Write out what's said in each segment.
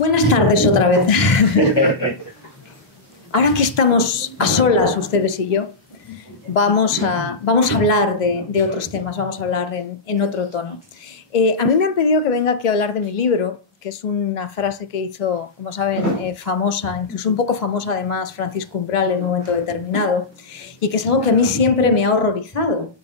Buenas tardes otra vez. Ahora que estamos a solas, ustedes y yo, vamos a hablar de otros temas, vamos a hablar en otro tono. A mí me han pedido que venga aquí a hablar de mi libro, que es una frase que hizo, como saben, famosa, incluso un poco famosa además, Francisco Umbral en un momento determinado, y que es algo que a mí siempre me ha horrorizado.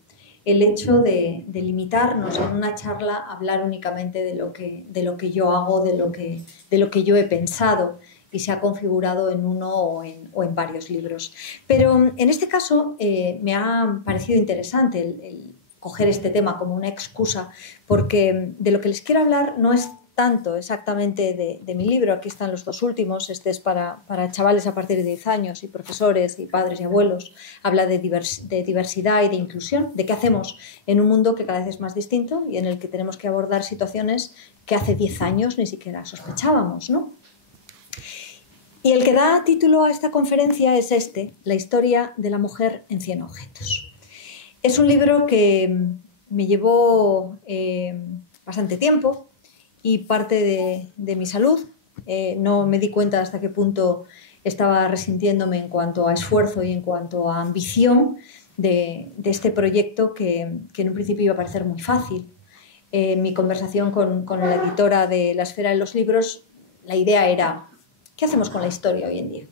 El hecho de limitarnos en una charla a hablar únicamente de lo que yo hago, de lo que yo he pensado y se ha configurado en uno o en varios libros. Pero en este caso me ha parecido interesante el coger este tema como una excusa, porque de lo que les quiero hablar no es tanto exactamente de mi libro. Aquí están los dos últimos. Este es para chavales a partir de 10 años y profesores y padres y abuelos. Habla de diversidad y de inclusión, de qué hacemos en un mundo que cada vez es más distinto y en el que tenemos que abordar situaciones que hace 10 años ni siquiera sospechábamos, ¿no? Y el que da título a esta conferencia es La historia de la mujer en 100 objetos. Es un libro que me llevó bastante tiempo y parte de mi salud. No me di cuenta hasta qué punto estaba resintiéndome en cuanto a esfuerzo y en cuanto a ambición de este proyecto que en un principio iba a parecer muy fácil. Mi conversación con la editora de La Esfera de los Libros, la idea era: ¿qué hacemos con la historia hoy en día?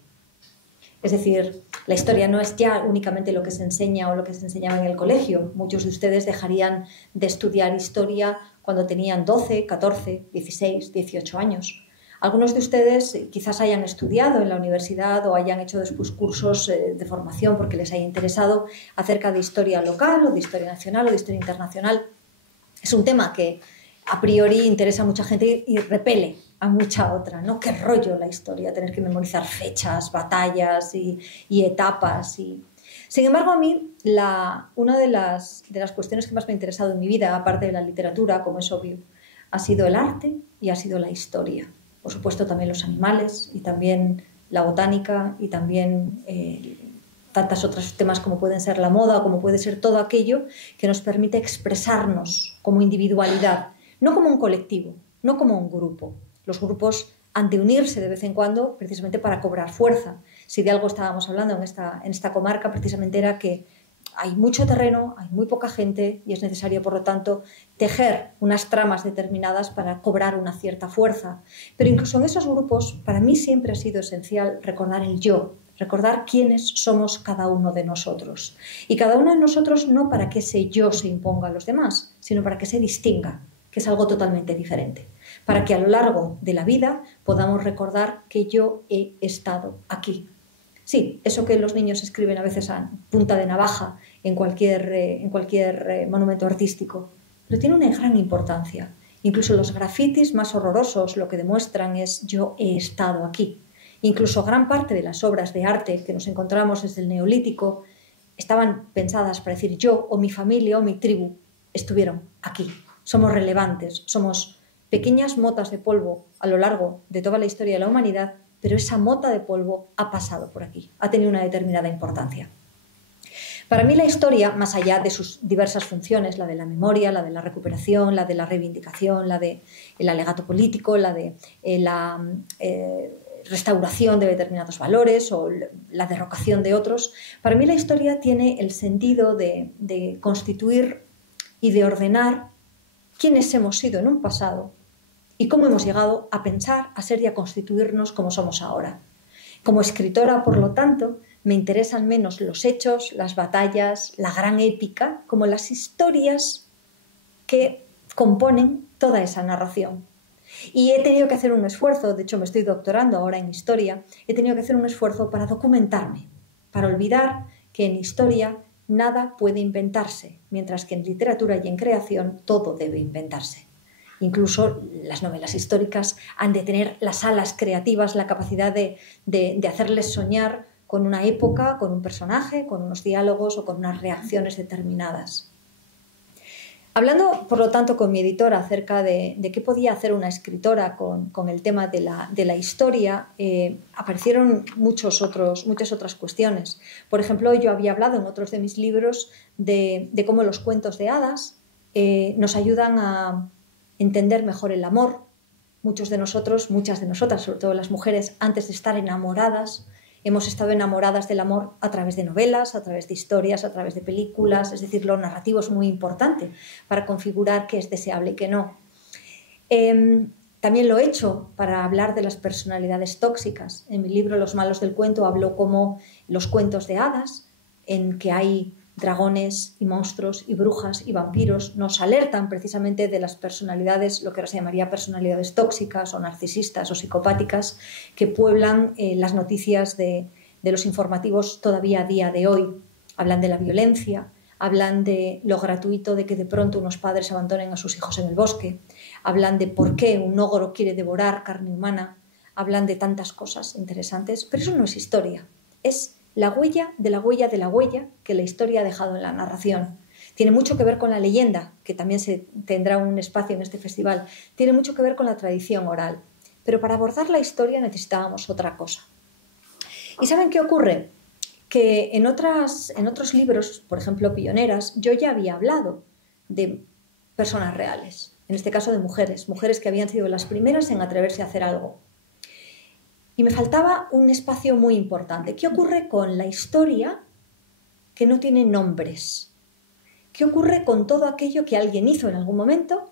Es decir, la historia no es ya únicamente lo que se enseña o lo que se enseñaba en el colegio. Muchos de ustedes dejarían de estudiar historia cuando tenían 12, 14, 16, 18 años. Algunos de ustedes quizás hayan estudiado en la universidad o hayan hecho después cursos de formación porque les haya interesado acerca de historia local o de historia nacional o de historia internacional. Es un tema que a priori interesa a mucha gente y repele a mucha otra, ¿no? Qué rollo la historia, tener que memorizar fechas, batallas y etapas. Sin embargo, a mí una de las cuestiones que más me ha interesado en mi vida, aparte de la literatura, como es obvio, ha sido el arte y ha sido la historia. Por supuesto, también los animales y también la botánica y también tantos otros temas como pueden ser la moda, como puede ser todo aquello que nos permite expresarnos como individualidad, no como un colectivo, no como un grupo. Los grupos han de unirse de vez en cuando precisamente para cobrar fuerza. Si de algo estábamos hablando en esta comarca, precisamente era que hay mucho terreno, hay muy poca gente y es necesario, por lo tanto, tejer unas tramas determinadas para cobrar una cierta fuerza. Pero incluso en esos grupos, para mí siempre ha sido esencial recordar el yo, recordar quiénes somos cada uno de nosotros. Y cada uno de nosotros no para que ese yo se imponga a los demás, sino para que se distinga, que es algo totalmente diferente. Para que a lo largo de la vida podamos recordar que yo he estado aquí. Sí, eso que los niños escriben a veces a punta de navaja en cualquier monumento artístico, pero tiene una gran importancia. Incluso los grafitis más horrorosos lo que demuestran es: yo he estado aquí. Incluso gran parte de las obras de arte que nos encontramos desde el Neolítico estaban pensadas para decir: yo o mi familia o mi tribu estuvieron aquí. Somos relevantes, somos pequeñas motas de polvo a lo largo de toda la historia de la humanidad, pero esa mota de polvo ha pasado por aquí, ha tenido una determinada importancia. Para mí la historia, más allá de sus diversas funciones, la de la memoria, la de la recuperación, la de la reivindicación, la del alegato político, la de la restauración de determinados valores o la derrocación de otros, para mí la historia tiene el sentido de constituir y de ordenar quiénes hemos sido en un pasado y cómo hemos llegado a pensar, a ser y a constituirnos como somos ahora. Como escritora, por lo tanto, me interesan menos los hechos, las batallas, la gran épica, como las historias que componen toda esa narración. Y he tenido que hacer un esfuerzo, de hecho me estoy doctorando ahora en historia, he tenido que hacer un esfuerzo para documentarme, para olvidar que en historia nada puede inventarse, mientras que en literatura y en creación todo debe inventarse. Incluso las novelas históricas han de tener las alas creativas, la capacidad de hacerles soñar con una época, con un personaje, con unos diálogos o con unas reacciones determinadas. Hablando, por lo tanto, con mi editora acerca de qué podía hacer una escritora con el tema de la historia, aparecieron muchas otras cuestiones. Por ejemplo, yo había hablado en otros de mis libros de cómo los cuentos de hadas nos ayudan a entender mejor el amor, muchos de nosotros, muchas de nosotras, sobre todo las mujeres, antes de estar enamoradas, hemos estado enamoradas del amor a través de novelas, a través de historias, a través de películas, es decir, lo narrativo es muy importante para configurar qué es deseable y qué no. También lo he hecho para hablar de las personalidades tóxicas. En mi libro Los malos del cuento hablo como los cuentos de hadas, en que hay dragones y monstruos y brujas y vampiros, nos alertan precisamente de las personalidades, lo que ahora se llamaría personalidades tóxicas o narcisistas o psicopáticas, que pueblan las noticias de los informativos todavía a día de hoy. Hablan de la violencia, hablan de lo gratuito de que de pronto unos padres abandonen a sus hijos en el bosque, hablan de por qué un ogro quiere devorar carne humana, hablan de tantas cosas interesantes, pero eso no es historia, es la huella de la huella de la huella que la historia ha dejado en la narración. Tiene mucho que ver con la leyenda, que también se tendrá un espacio en este festival, tiene mucho que ver con la tradición oral, pero para abordar la historia necesitábamos otra cosa. ¿Y saben qué ocurre? Que en otros libros, por ejemplo Pioneras, yo ya había hablado de personas reales, en este caso de mujeres que habían sido las primeras en atreverse a hacer algo. Y me faltaba un espacio muy importante. ¿Qué ocurre con la historia que no tiene nombres? ¿Qué ocurre con todo aquello que alguien hizo en algún momento,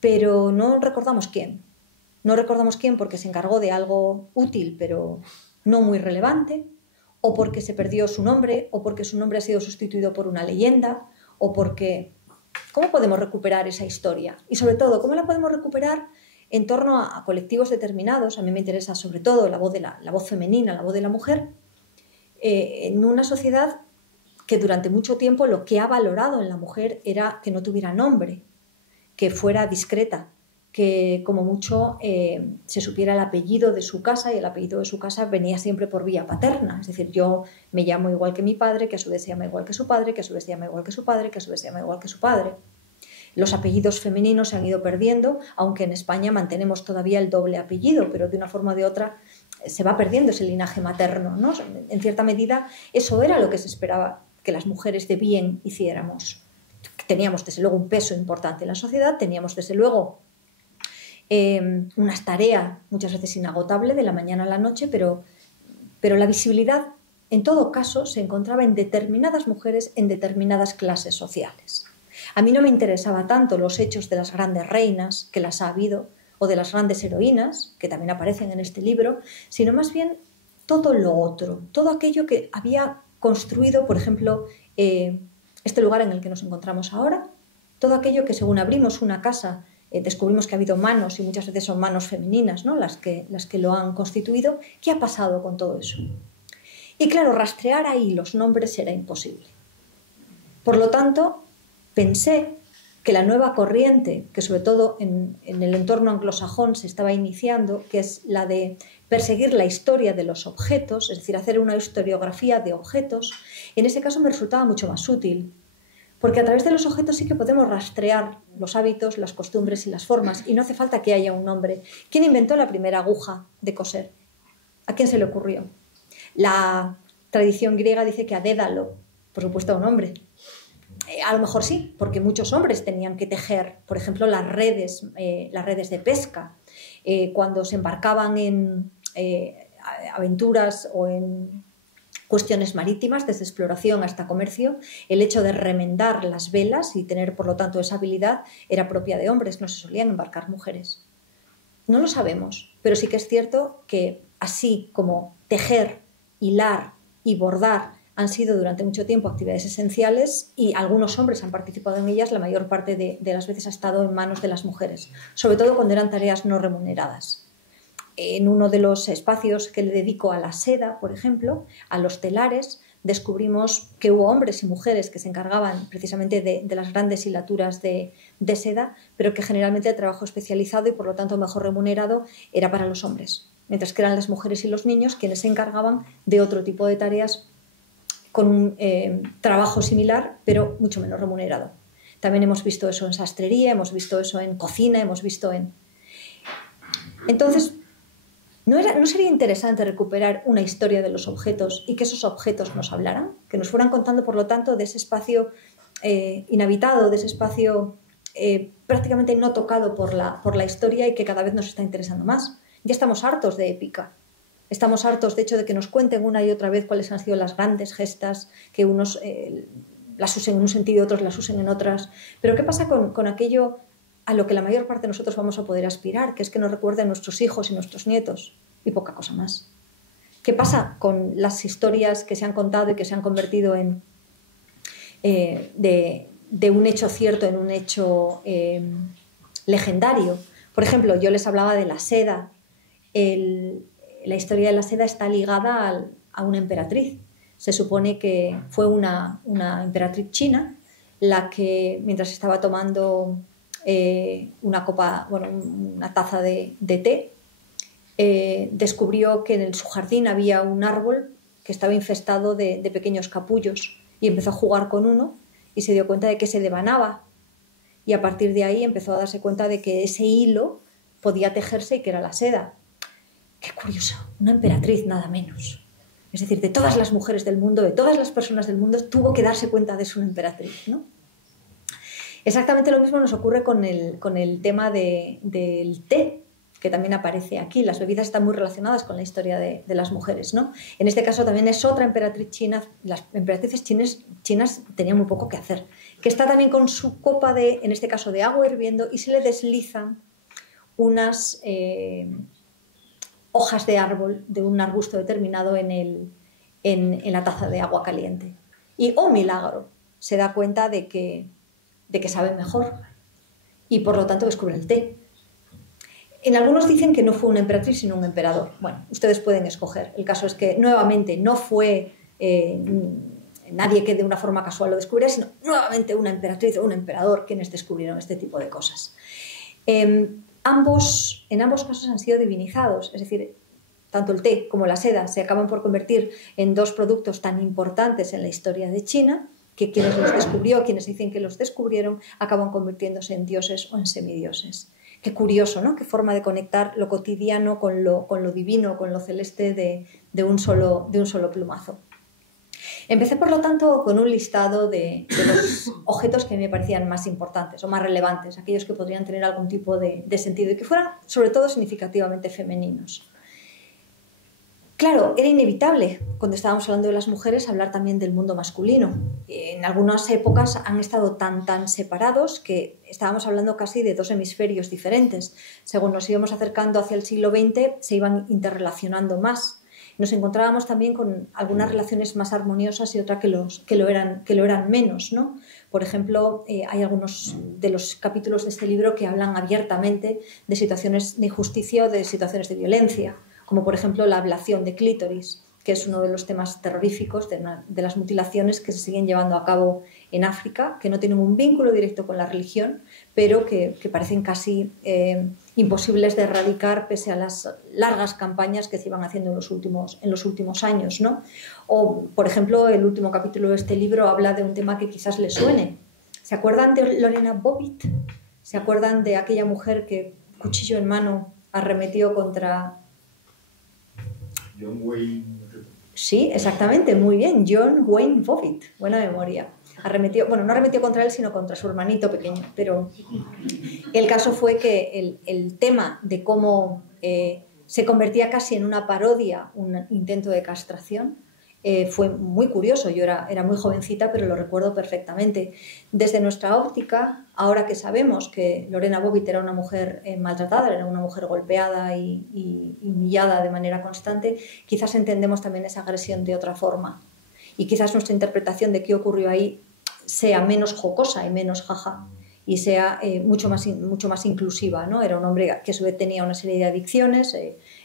pero no recordamos quién? No recordamos quién porque se encargó de algo útil, pero no muy relevante, o porque se perdió su nombre, o porque su nombre ha sido sustituido por una leyenda, o porque... ¿Cómo podemos recuperar esa historia? Y sobre todo, ¿cómo la podemos recuperar en torno a colectivos determinados? A mí me interesa sobre todo la voz femenina, la voz de la mujer, en una sociedad que durante mucho tiempo lo que ha valorado en la mujer era que no tuviera nombre, que fuera discreta, que como mucho se supiera el apellido de su casa, y el apellido de su casa venía siempre por vía paterna. Es decir, yo me llamo igual que mi padre, que a su vez se llama igual que su padre, que a su vez se llama igual que su padre, que a su vez se llama igual que su padre. Los apellidos femeninos se han ido perdiendo, aunque en España mantenemos todavía el doble apellido, pero de una forma o de otra se va perdiendo ese linaje materno, ¿no? En cierta medida eso era lo que se esperaba que las mujeres de bien hiciéramos. Teníamos desde luego un peso importante en la sociedad, teníamos desde luego unas tareas muchas veces inagotables de la mañana a la noche, pero la visibilidad en todo caso se encontraba en determinadas mujeres en determinadas clases sociales. A mí no me interesaba tanto los hechos de las grandes reinas, que las ha habido, o de las grandes heroínas, que también aparecen en este libro, sino más bien todo lo otro, todo aquello que había construido, por ejemplo, este lugar en el que nos encontramos ahora, todo aquello que según abrimos una casa descubrimos que ha habido manos, y muchas veces son manos femeninas, ¿no? las que lo han constituido. ¿Qué ha pasado con todo eso? Y claro, rastrear ahí los nombres era imposible. Por lo tanto, pensé que la nueva corriente, que sobre todo en el entorno anglosajón se estaba iniciando, que es la de perseguir la historia de los objetos, es decir, hacer una historiografía de objetos, en ese caso me resultaba mucho más útil, porque a través de los objetos sí que podemos rastrear los hábitos, las costumbres y las formas, y no hace falta que haya un nombre. ¿Quién inventó la primera aguja de coser? ¿A quién se le ocurrió? La tradición griega dice que a Dédalo, por supuesto a un hombre. A lo mejor sí, porque muchos hombres tenían que tejer, por ejemplo, las redes de pesca. Cuando se embarcaban en aventuras o en cuestiones marítimas, desde exploración hasta comercio, el hecho de remendar las velas y tener, por lo tanto, esa habilidad era propia de hombres, no se solían embarcar mujeres. No lo sabemos, pero sí que es cierto que así como tejer, hilar y bordar han sido durante mucho tiempo actividades esenciales y algunos hombres han participado en ellas, la mayor parte de las veces ha estado en manos de las mujeres, sobre todo cuando eran tareas no remuneradas. En uno de los espacios que le dedico a la seda, por ejemplo, a los telares, descubrimos que hubo hombres y mujeres que se encargaban precisamente de las grandes hilaturas de seda, pero que generalmente el trabajo especializado y por lo tanto mejor remunerado era para los hombres, mientras que eran las mujeres y los niños quienes se encargaban de otro tipo de tareas con un trabajo similar, pero mucho menos remunerado. También hemos visto eso en sastrería, hemos visto eso en cocina, hemos visto en... Entonces, ¿no sería interesante recuperar una historia de los objetos y que esos objetos nos hablaran? Que nos fueran contando, por lo tanto, de ese espacio inhabitado, de ese espacio prácticamente no tocado por la historia y que cada vez nos está interesando más. Ya estamos hartos de épica. Estamos hartos, de hecho, de que nos cuenten una y otra vez cuáles han sido las grandes gestas, que unos las usen en un sentido y otros las usen en otras. Pero ¿qué pasa con aquello a lo que la mayor parte de nosotros vamos a poder aspirar, que es que nos recuerden nuestros hijos y nuestros nietos, y poca cosa más? ¿Qué pasa con las historias que se han contado y que se han convertido en de un hecho cierto en un hecho legendario? Por ejemplo, yo les hablaba de la seda. La historia de la seda está ligada a una emperatriz. Se supone que fue una emperatriz china la que, mientras estaba tomando una taza de té, descubrió que en su jardín había un árbol que estaba infestado de pequeños capullos, y empezó a jugar con uno y se dio cuenta de que se devanaba, y a partir de ahí empezó a darse cuenta de que ese hilo podía tejerse y que era la seda. Qué curioso, una emperatriz nada menos. Es decir, de todas las mujeres del mundo, de todas las personas del mundo, tuvo que darse cuenta de su emperatriz, ¿no? Exactamente lo mismo nos ocurre con el tema del té, que también aparece aquí. Las bebidas están muy relacionadas con la historia de las mujeres, ¿no? En este caso también es otra emperatriz china. Las emperatrices chinas tenían muy poco que hacer, que está también con su copa en este caso de agua hirviendo, y se le deslizan unas hojas de árbol, de un arbusto determinado en la taza de agua caliente. Y, oh milagro, se da cuenta de que sabe mejor, y por lo tanto descubre el té. En algunos dicen que no fue una emperatriz sino un emperador. Bueno, ustedes pueden escoger. El caso es que nuevamente no fue nadie que de una forma casual lo descubriera, sino nuevamente una emperatriz o un emperador quienes descubrieron este tipo de cosas. En ambos casos han sido divinizados, es decir, tanto el té como la seda se acaban por convertir en dos productos tan importantes en la historia de China, que quienes los descubrió, quienes dicen que los descubrieron, acaban convirtiéndose en dioses o en semidioses. Qué curioso, ¿no? Qué forma de conectar lo cotidiano con lo divino, con lo celeste de un solo plumazo. Empecé, por lo tanto, con un listado de los objetos que me parecían más importantes o más relevantes, aquellos que podrían tener algún tipo de sentido y que fueran, sobre todo, significativamente femeninos. Claro, era inevitable, cuando estábamos hablando de las mujeres, hablar también del mundo masculino. En algunas épocas han estado tan separados que estábamos hablando casi de dos hemisferios diferentes. Según nos íbamos acercando hacia el siglo XX, se iban interrelacionando más. Nos encontrábamos también con algunas relaciones más armoniosas y otras que lo eran menos, ¿no? Por ejemplo, hay algunos de los capítulos de este libro que hablan abiertamente de situaciones de injusticia o de situaciones de violencia, como por ejemplo la ablación de clítoris, que es uno de los temas terroríficos de las mutilaciones que se siguen llevando a cabo en África, que no tienen un vínculo directo con la religión, pero que parecen casi imposibles de erradicar pese a las largas campañas que se iban haciendo en los últimos años, ¿no? O, por ejemplo, el último capítulo de este libro habla de un tema que quizás les suene. ¿Se acuerdan de Lorena Bobbitt? ¿Se acuerdan de aquella mujer que, cuchillo en mano, arremetió contra... John Wayne. Sí, exactamente, muy bien, John Wayne Bobbitt, buena memoria. No arremetió contra él, sino contra su hermanito pequeño, pero el caso fue que el tema de cómo se convertía casi en una parodia, un intento de castración, fue muy curioso. Yo era muy jovencita, pero lo recuerdo perfectamente. Desde nuestra óptica, ahora que sabemos que Lorena Bobbitt era una mujer maltratada, era una mujer golpeada y humillada de manera constante, quizás entendemos también esa agresión de otra forma. Y quizás nuestra interpretación de qué ocurrió ahí sea menos jocosa y menos jaja, y sea mucho más inclusiva, ¿no? Era un hombre que a su vez tenía una serie de adicciones,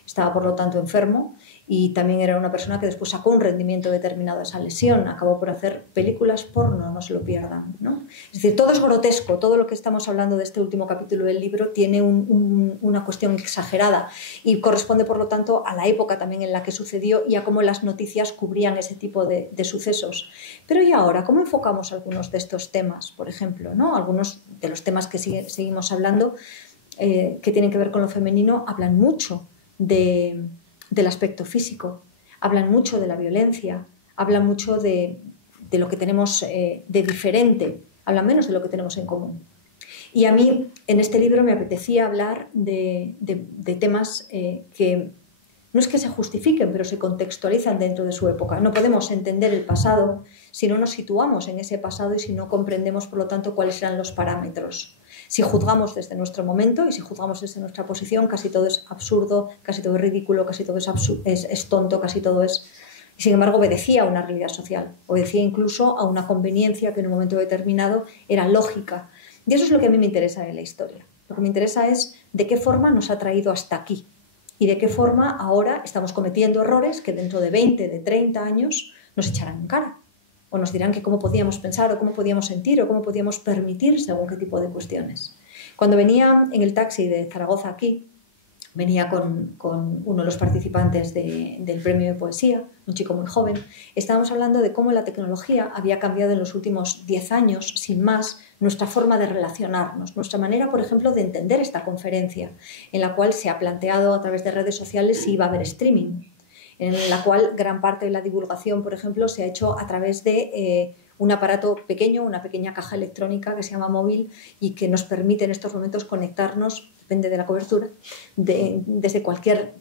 estaba por lo tanto enfermo, y también era una persona que después sacó un rendimiento determinado de esa lesión, acabó por hacer películas porno, no se lo pierdan, ¿no? Es decir, todo es grotesco, todo lo que estamos hablando de este último capítulo del libro tiene una cuestión exagerada y corresponde, por lo tanto, a la época también en la que sucedió y a cómo las noticias cubrían ese tipo de sucesos. Pero ¿y ahora? ¿Cómo enfocamos algunos de estos temas, por ejemplo, ¿no? Algunos de los temas que seguimos hablando, que tienen que ver con lo femenino, hablan mucho del aspecto físico, hablan mucho de la violencia, hablan mucho de lo que tenemos de diferente, hablan menos de lo que tenemos en común. Y a mí, en este libro, me apetecía hablar de temas que no es que se justifiquen, pero se contextualizan dentro de su época. No podemos entender el pasado si no nos situamos en ese pasado y si no comprendemos, por lo tanto, cuáles eran los parámetros. Si juzgamos desde nuestro momento y si juzgamos desde nuestra posición, casi todo es absurdo, casi todo es ridículo, casi todo es tonto, casi todo es... Y sin embargo, obedecía a una realidad social, obedecía incluso a una conveniencia que en un momento determinado era lógica. Y eso es lo que a mí me interesa de la historia. Lo que me interesa es de qué forma nos ha traído hasta aquí y de qué forma ahora estamos cometiendo errores que dentro de 20, de 30 años nos echarán en cara. O nos dirán que cómo podíamos pensar, o cómo podíamos sentir, o cómo podíamos permitir según qué tipo de cuestiones. Cuando venía en el taxi de Zaragoza aquí, venía con uno de los participantes del premio de poesía, un chico muy joven. Estábamos hablando de cómo la tecnología había cambiado en los últimos 10 años, sin más, nuestra forma de relacionarnos, nuestra manera, por ejemplo, de entender esta conferencia, en la cual se ha planteado a través de redes sociales si iba a haber streaming, en la cual gran parte de la divulgación, por ejemplo, se ha hecho a través de un aparato pequeño, una pequeña caja electrónica que se llama móvil y que nos permite en estos momentos conectarnos, depende de la cobertura,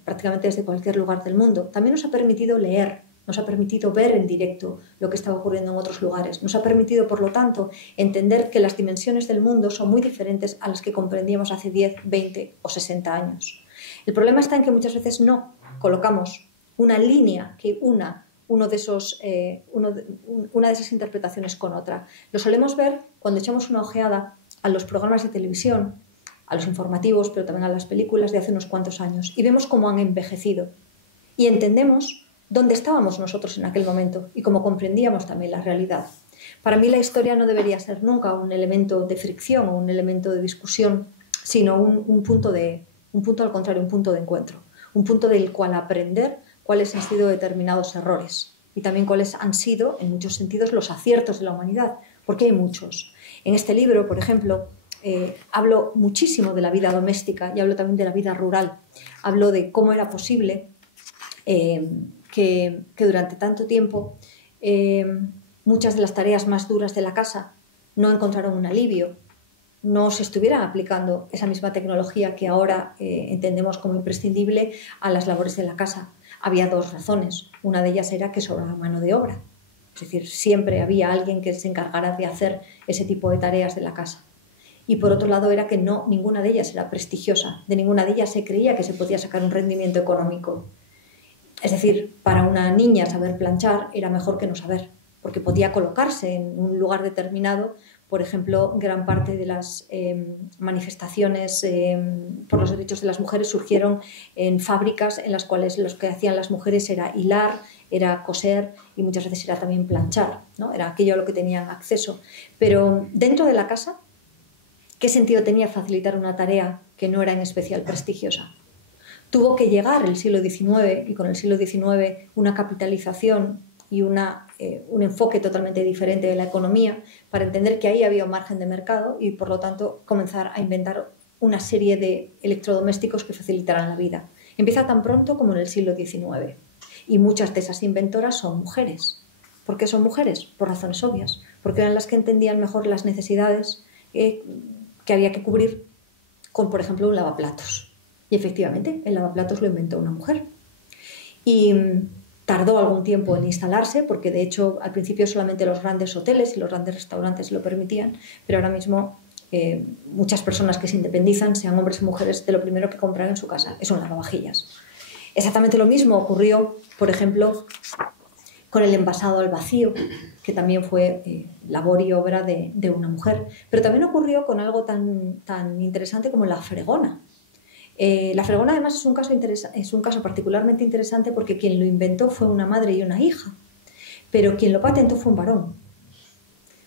prácticamente desde cualquier lugar del mundo. También nos ha permitido leer, nos ha permitido ver en directo lo que estaba ocurriendo en otros lugares. Nos ha permitido, por lo tanto, entender que las dimensiones del mundo son muy diferentes a las que comprendíamos hace 10, 20 o 60 años. El problema está en que muchas veces no colocamos una línea que una de esas interpretaciones con otra. Lo solemos ver cuando echamos una ojeada a los programas de televisión, a los informativos, pero también a las películas de hace unos cuantos años, y vemos cómo han envejecido. Y entendemos dónde estábamos nosotros en aquel momento y cómo comprendíamos también la realidad. Para mí la historia no debería ser nunca un elemento de fricción o un elemento de discusión, sino un punto al contrario, un punto de encuentro, un punto del cual aprender cuáles han sido determinados errores y también cuáles han sido, en muchos sentidos, los aciertos de la humanidad, porque hay muchos. En este libro, por ejemplo, hablo muchísimo de la vida doméstica y hablo también de la vida rural. Hablo de cómo era posible que durante tanto tiempo muchas de las tareas más duras de la casa no encontraron un alivio, no se estuviera aplicando esa misma tecnología que ahora entendemos como imprescindible a las labores de la casa. Había dos razones. Una de ellas era que sobraba mano de obra. Es decir, siempre había alguien que se encargara de hacer ese tipo de tareas de la casa. Y por otro lado era que ninguna de ellas era prestigiosa. De ninguna de ellas se creía que se podía sacar un rendimiento económico. Es decir, para una niña saber planchar era mejor que no saber, porque podía colocarse en un lugar determinado. Por ejemplo, gran parte de las manifestaciones por los derechos de las mujeres surgieron en fábricas en las cuales lo que hacían las mujeres era hilar, era coser y muchas veces era también planchar, ¿no? Era aquello a lo que tenían acceso. Pero dentro de la casa, ¿qué sentido tenía facilitar una tarea que no era en especial prestigiosa? Tuvo que llegar el siglo XIX y con el siglo XIX una capitalización y un enfoque totalmente diferente de la economía para entender que ahí había un margen de mercado y, por lo tanto, comenzar a inventar una serie de electrodomésticos que facilitaran la vida. Empieza tan pronto como en el siglo XIX y muchas de esas inventoras son mujeres. ¿Por qué son mujeres? Por razones obvias, porque eran las que entendían mejor las necesidades que había que cubrir con, por ejemplo, un lavaplatos. Y efectivamente, el lavaplatos lo inventó una mujer. Y tardó algún tiempo en instalarse, porque de hecho al principio solamente los grandes hoteles y los grandes restaurantes lo permitían, pero ahora mismo muchas personas que se independizan, sean hombres o mujeres, de lo primero que compran en su casa es un lavavajillas. Exactamente lo mismo ocurrió, por ejemplo, con el envasado al vacío, que también fue labor y obra de una mujer. Pero también ocurrió con algo tan interesante como la fregona. La fregona además es un caso particularmente interesante porque quien lo inventó fue una madre y una hija, pero quien lo patentó fue un varón.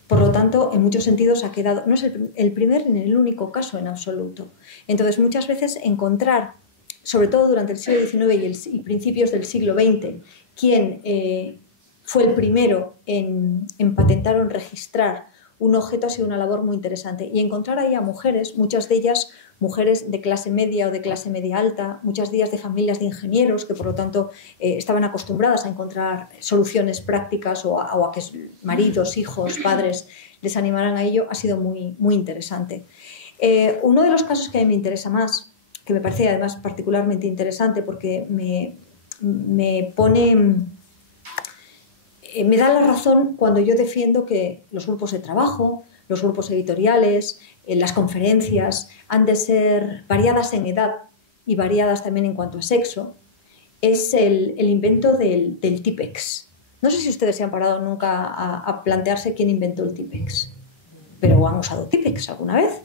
Por lo tanto, en muchos sentidos ha quedado, no es el primer ni el único caso en absoluto. Entonces, muchas veces encontrar, sobre todo durante el siglo XIX y principios del siglo XX, quien fue el primero en patentar o en registrar un objeto ha sido una labor muy interesante. Y encontrar ahí a mujeres, muchas de ellas mujeres de clase media o de clase media alta, muchas de ellas de familias de ingenieros que por lo tanto estaban acostumbradas a encontrar soluciones prácticas o a que maridos, hijos, padres les animaran a ello, ha sido muy, muy interesante. Uno de los casos que a mí me interesa más, que me parece además particularmente interesante porque me pone... me da la razón cuando yo defiendo que los grupos de trabajo, los grupos editoriales, las conferencias han de ser variadas en edad y variadas también en cuanto a sexo, es el invento del Tipex. No sé si ustedes se han parado nunca a plantearse quién inventó el Tipex, pero han usado Tipex alguna vez.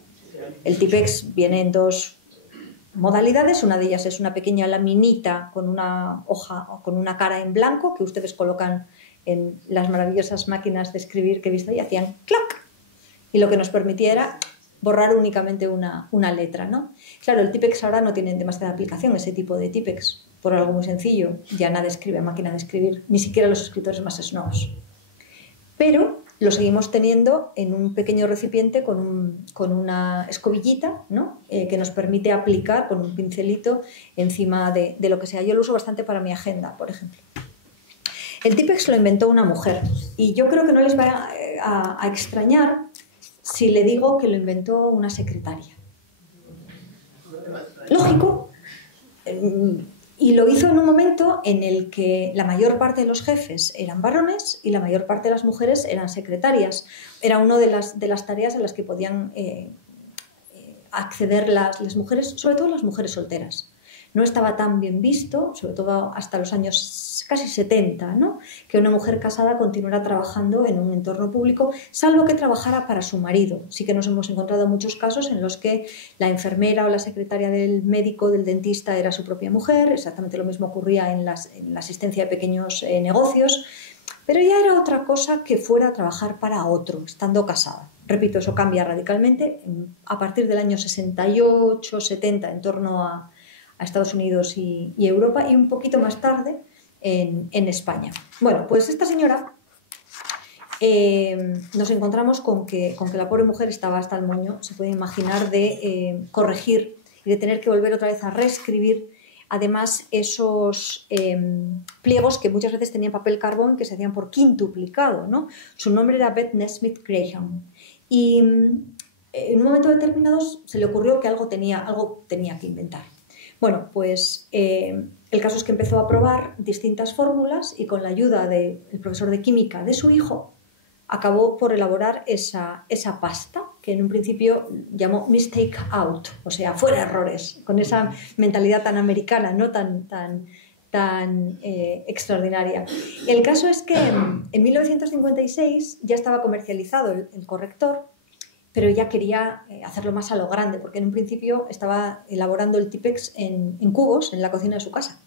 El Tipex viene en dos modalidades, una de ellas es una pequeña laminita con una hoja o con una cara en blanco que ustedes colocan en las maravillosas máquinas de escribir que he visto y hacían clac, y lo que nos permitía era borrar únicamente una letra, ¿no? Claro, el Tipex ahora no tiene demasiada aplicación, ese tipo de Tipex, por algo muy sencillo, ya nadie escribe a máquina de escribir, ni siquiera los escritores más snobs. Pero lo seguimos teniendo en un pequeño recipiente con una escobillita, ¿no? Que nos permite aplicar con un pincelito encima de lo que sea. Yo lo uso bastante para mi agenda, por ejemplo. El Tipex lo inventó una mujer y yo creo que no les va a extrañar si le digo que lo inventó una secretaria. Lógico. Y lo hizo en un momento en el que la mayor parte de los jefes eran varones y la mayor parte de las mujeres eran secretarias. Era una de las tareas a las que podían acceder las mujeres, sobre todo las mujeres solteras. No estaba tan bien visto, sobre todo hasta los años casi 70, ¿no? Que una mujer casada continuara trabajando en un entorno público, salvo que trabajara para su marido. Sí que nos hemos encontrado muchos casos en los que la enfermera o la secretaria del médico, del dentista, era su propia mujer. Exactamente lo mismo ocurría en la asistencia de pequeños negocios. Pero ya era otra cosa que fuera a trabajar para otro, estando casada. Repito, eso cambia radicalmente a partir del año 68, 70, en torno a Estados Unidos y Europa, y un poquito más tarde en España. Bueno, pues esta señora nos encontramos con que la pobre mujer estaba hasta el moño, se puede imaginar, de corregir y de tener que volver otra vez a reescribir, además, esos pliegos que muchas veces tenían papel carbón que se hacían por quintuplicado, ¿no? Su nombre era Beth Nesmith Graham. Y en un momento determinado se le ocurrió que algo tenía que inventar. Bueno, pues el caso es que empezó a probar distintas fórmulas y con la ayuda del profesor de química de su hijo acabó por elaborar esa pasta que en un principio llamó Mistake Out, o sea, fuera errores, con esa mentalidad tan americana, no tan extraordinaria. El caso es que en 1956 ya estaba comercializado el corrector, pero ella quería hacerlo más a lo grande, porque en un principio estaba elaborando el Tipex en cubos en la cocina de su casa.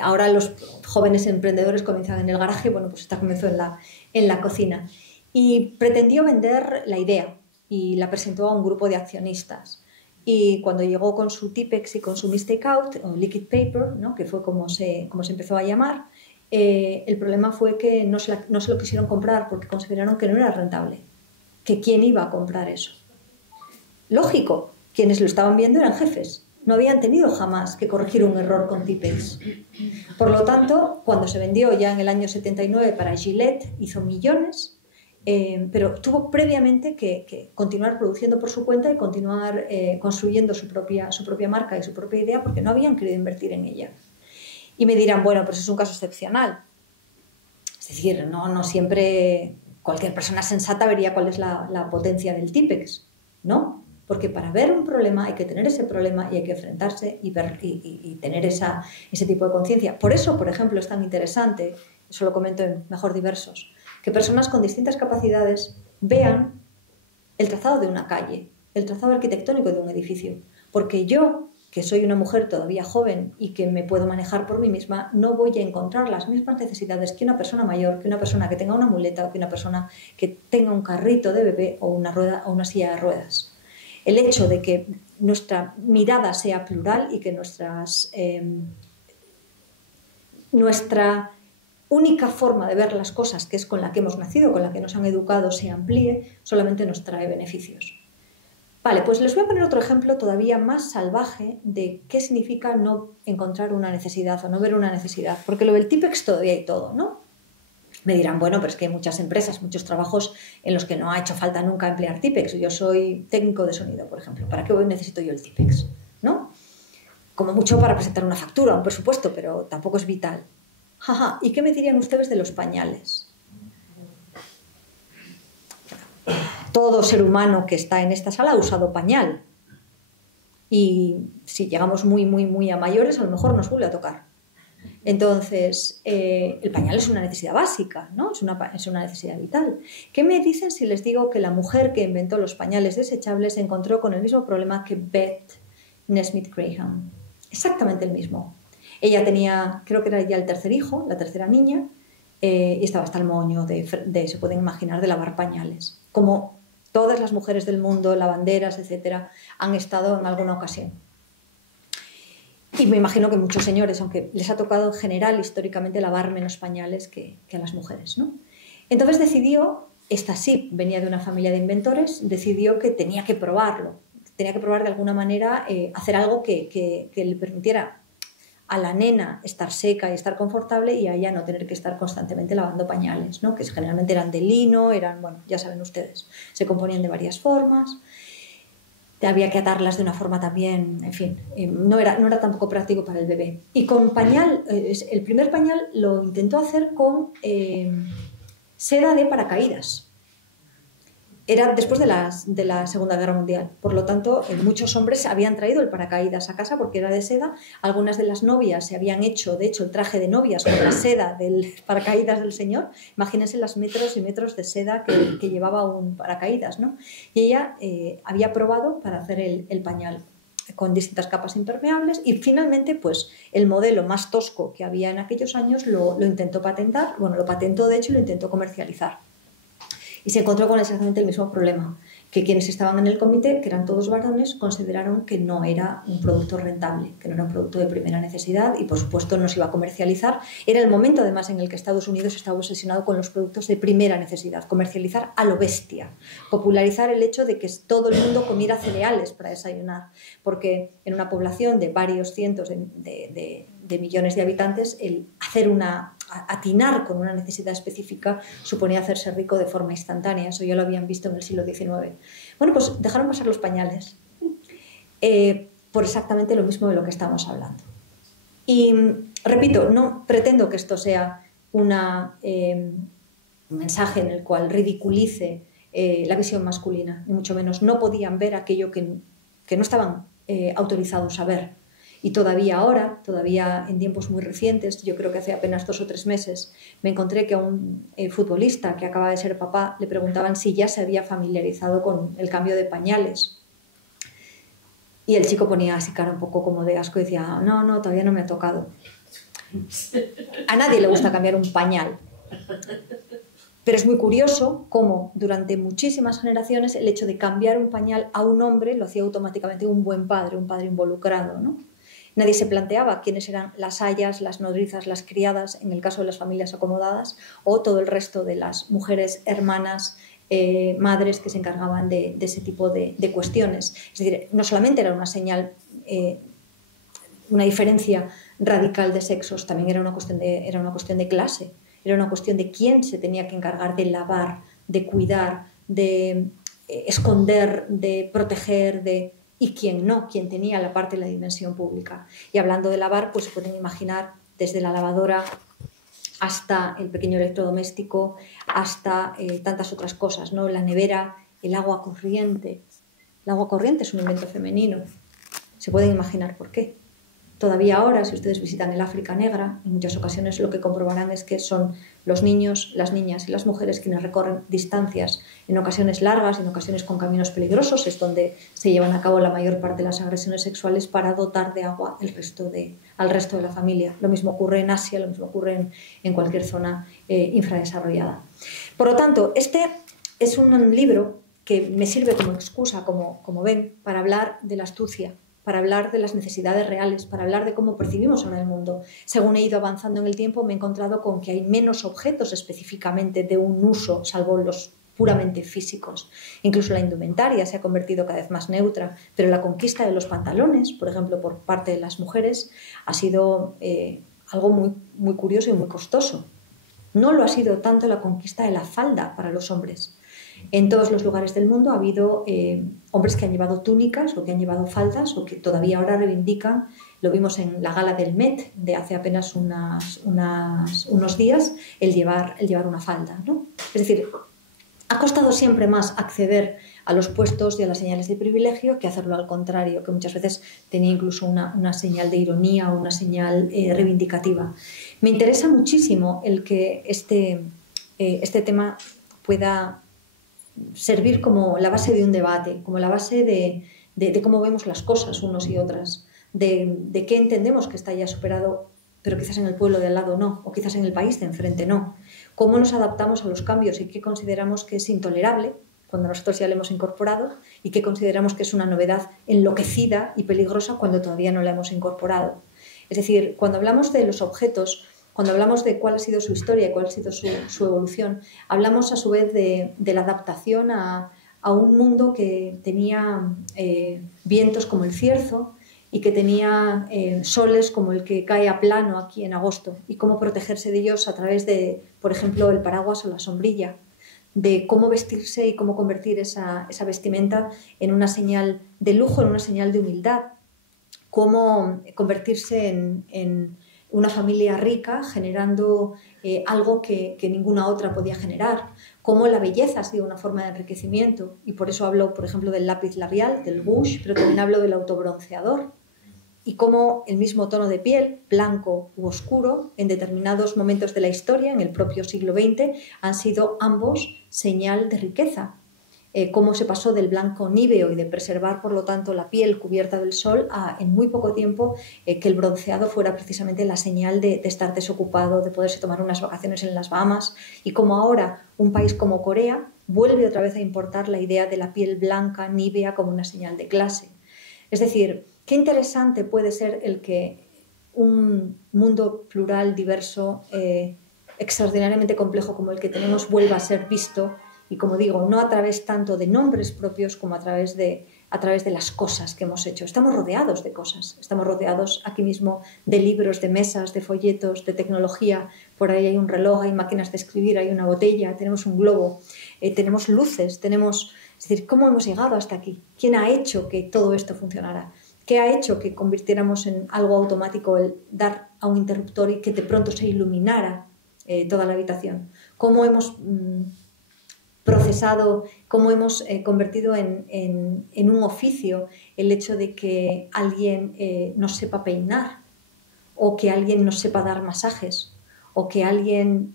Ahora los jóvenes emprendedores comienzan en el garaje, bueno, pues esta comenzó en la cocina. Y pretendió vender la idea y la presentó a un grupo de accionistas. Y cuando llegó con su Tipex y con su Mistake Out, o Liquid Paper, ¿no? Que fue como se empezó a llamar, el problema fue que no se lo quisieron comprar porque consideraron que no era rentable. Que quién iba a comprar eso. Lógico, quienes lo estaban viendo eran jefes. No habían tenido jamás que corregir un error con Tipex. Por lo tanto, cuando se vendió ya en el año 79 para Gillette, hizo millones, pero tuvo previamente que continuar produciendo por su cuenta y continuar construyendo su propia marca y su propia idea porque no habían querido invertir en ella. Y me dirán, bueno, pues es un caso excepcional. Es decir, no siempre cualquier persona sensata vería cuál es la potencia del Tipex, ¿no? Porque para ver un problema hay que tener ese problema y hay que enfrentarse y tener ese tipo de conciencia. Por eso, por ejemplo, es tan interesante, eso lo comento en Mejor Diversos, que personas con distintas capacidades vean el trazado de una calle, el trazado arquitectónico de un edificio. Porque yo, que soy una mujer todavía joven y que me puedo manejar por mí misma, no voy a encontrar las mismas necesidades que una persona mayor, que una persona que tenga una muleta o que una persona que tenga un carrito de bebé o una silla de ruedas. El hecho de que nuestra mirada sea plural y que nuestra única forma de ver las cosas, que es con la que hemos nacido, con la que nos han educado, se amplíe, solamente nos trae beneficios. Vale, pues les voy a poner otro ejemplo todavía más salvaje de qué significa no encontrar una necesidad o no ver una necesidad, porque lo del Tipex todavía hay todo, ¿no? Me dirán, bueno, pero es que hay muchas empresas, muchos trabajos en los que no ha hecho falta nunca emplear Tipex. Yo soy técnico de sonido, por ejemplo. ¿Para qué necesito yo el Tipex? ¿No? Como mucho para presentar una factura, un presupuesto, pero tampoco es vital. Jaja, ¿y qué me dirían ustedes de los pañales? Todo ser humano que está en esta sala ha usado pañal. Y si llegamos muy a mayores, a lo mejor nos vuelve a tocar. Entonces, el pañal es una necesidad básica, ¿no? Es una necesidad vital. ¿Qué me dicen si les digo que la mujer que inventó los pañales desechables se encontró con el mismo problema que Beth Nesmith Graham? Exactamente el mismo. Ella tenía, creo que era ya el tercer hijo, la tercera niña, y estaba hasta el moño se pueden imaginar, de lavar pañales. Como todas las mujeres del mundo, lavanderas, etcétera, han estado en alguna ocasión. Y me imagino que muchos señores, aunque les ha tocado en general históricamente lavar menos pañales que a las mujeres, ¿no? Entonces decidió, esta sí venía de una familia de inventores, decidió que tenía que probarlo, tenía que probar de alguna manera hacer algo que le permitiera a la nena estar seca y estar confortable y a ella no tener que estar constantemente lavando pañales, ¿no? Que generalmente eran de lino, bueno, ya saben ustedes, se componían de varias formas. Había que atarlas de una forma también, en fin, no era tampoco práctico para el bebé. Y con pañal, el primer pañal lo intentó hacer con seda de paracaídas. Era después de la Segunda Guerra Mundial. Por lo tanto, muchos hombres habían traído el paracaídas a casa porque era de seda. Algunas de las novias se habían hecho, de hecho, el traje de novias con la seda del paracaídas del señor. Imagínense los metros y metros de seda que llevaba un paracaídas, ¿no? Y ella había probado para hacer el pañal con distintas capas impermeables y finalmente, pues, el modelo más tosco que había en aquellos años lo intentó patentar. Bueno, lo patentó, de hecho, y lo intentó comercializar. Y se encontró con exactamente el mismo problema, que quienes estaban en el comité, que eran todos varones, consideraron que no era un producto rentable, que no era un producto de primera necesidad y, por supuesto, no se iba a comercializar. Era el momento, además, en el que Estados Unidos estaba obsesionado con los productos de primera necesidad, comercializar a lo bestia, popularizar el hecho de que todo el mundo comiera cereales para desayunar, porque en una población de varios cientos de millones de habitantes, el atinar con una necesidad específica suponía hacerse rico de forma instantánea. Eso ya lo habían visto en el siglo XIX. Bueno, pues dejaron pasar los pañales por exactamente lo mismo de lo que estamos hablando. Y repito, no pretendo que esto sea un mensaje en el cual ridiculice la visión masculina, ni mucho menos. No podían ver aquello que no estaban autorizados a ver. Y todavía ahora, todavía en tiempos muy recientes, yo creo que hace apenas 2 o 3 meses, me encontré que a un futbolista que acaba de ser papá le preguntaban si ya se había familiarizado con el cambio de pañales. Y el chico ponía así cara un poco como de asco y decía, no, todavía no me ha tocado. A nadie le gusta cambiar un pañal. Pero es muy curioso cómo durante muchísimas generaciones el hecho de cambiar un pañal a un hombre lo hacía automáticamente un buen padre, un padre involucrado, ¿no? Nadie se planteaba quiénes eran las ayas, las nodrizas, las criadas, en el caso de las familias acomodadas, o todo el resto de las mujeres, hermanas, madres que se encargaban de ese tipo de cuestiones. Es decir, no solamente era una señal, una diferencia radical de sexos, también era una cuestión de clase, era una cuestión de quién se tenía que encargar de lavar, de cuidar, de esconder, de proteger, y quién no, quién tenía la parte de la dimensión pública. Y hablando de lavar, pues se pueden imaginar desde la lavadora hasta el pequeño electrodoméstico, hasta tantas otras cosas, ¿no? La nevera, el agua corriente. El agua corriente es un invento femenino. Se pueden imaginar por qué. Todavía ahora, si ustedes visitan el África Negra, en muchas ocasiones lo que comprobarán es que son los niños, las niñas y las mujeres quienes recorren distancias, en ocasiones largas, en ocasiones con caminos peligrosos, es donde se llevan a cabo la mayor parte de las agresiones sexuales para dotar de agua al resto de la familia. Lo mismo ocurre en Asia, lo mismo ocurre en cualquier zona infradesarrollada. Por lo tanto, este es un libro que me sirve como excusa, como ven, para hablar de la astucia, para hablar de las necesidades reales, para hablar de cómo percibimos ahora el mundo. Según he ido avanzando en el tiempo, me he encontrado con que hay menos objetos específicamente de un uso, salvo los puramente físicos. Incluso la indumentaria se ha convertido cada vez más neutra, pero la conquista de los pantalones, por ejemplo, por parte de las mujeres, ha sido algo muy, muy curioso y muy costoso. No lo ha sido tanto la conquista de la falda para los hombres. En todos los lugares del mundo ha habido hombres que han llevado túnicas o que han llevado faldas o que todavía ahora reivindican, lo vimos en la gala del Met de hace apenas unos días, el llevar una falda, ¿no? Es decir, ha costado siempre más acceder a los puestos y a las señales de privilegio que hacerlo al contrario, que muchas veces tenía incluso una señal de ironía o una señal reivindicativa. Me interesa muchísimo el que este tema pueda servir como la base de un debate, como la base de cómo vemos las cosas unos y otras, de qué entendemos que está ya superado, pero quizás en el pueblo de al lado no, o quizás en el país de enfrente no. Cómo nos adaptamos a los cambios y qué consideramos que es intolerable cuando nosotros ya lo hemos incorporado y qué consideramos que es una novedad enloquecida y peligrosa cuando todavía no la hemos incorporado. Es decir, cuando hablamos de los objetos, cuando hablamos de cuál ha sido su historia y cuál ha sido su evolución, hablamos a su vez de la adaptación a un mundo que tenía vientos como el cierzo y que tenía soles como el que cae a plano aquí en agosto, y cómo protegerse de ellos a través de, por ejemplo, el paraguas o la sombrilla, de cómo vestirse y cómo convertir esa vestimenta en una señal de lujo, en una señal de humildad, cómo convertirse en una familia rica generando algo que ninguna otra podía generar, cómo la belleza ha sido una forma de enriquecimiento, y por eso hablo, por ejemplo, del lápiz labial, del rouge, pero también hablo del autobronceador, y cómo el mismo tono de piel, blanco u oscuro, en determinados momentos de la historia, en el propio siglo XX, han sido ambos señal de riqueza. Cómo se pasó del blanco níveo y de preservar, por lo tanto, la piel cubierta del sol a, en muy poco tiempo, que el bronceado fuera precisamente la señal de estar desocupado, de poderse tomar unas vacaciones en las Bahamas, y cómo ahora un país como Corea vuelve otra vez a importar la idea de la piel blanca, nívea, como una señal de clase. Es decir, qué interesante puede ser el que un mundo plural, diverso, extraordinariamente complejo como el que tenemos vuelva a ser visto, y como digo, no a través tanto de nombres propios como a través de las cosas que hemos hecho. Estamos rodeados de cosas, estamos rodeados aquí mismo de libros, de mesas, de folletos, de tecnología. Por ahí hay un reloj, hay máquinas de escribir, hay una botella, tenemos un globo, tenemos luces, es decir, ¿cómo hemos llegado hasta aquí? ¿Quién ha hecho que todo esto funcionara? ¿Qué ha hecho que convirtiéramos en algo automático el dar a un interruptor y que de pronto se iluminara toda la habitación? ¿Cómo hemos procesado, cómo hemos convertido en un oficio el hecho de que alguien nos sepa peinar, o que alguien nos sepa dar masajes, o que alguien,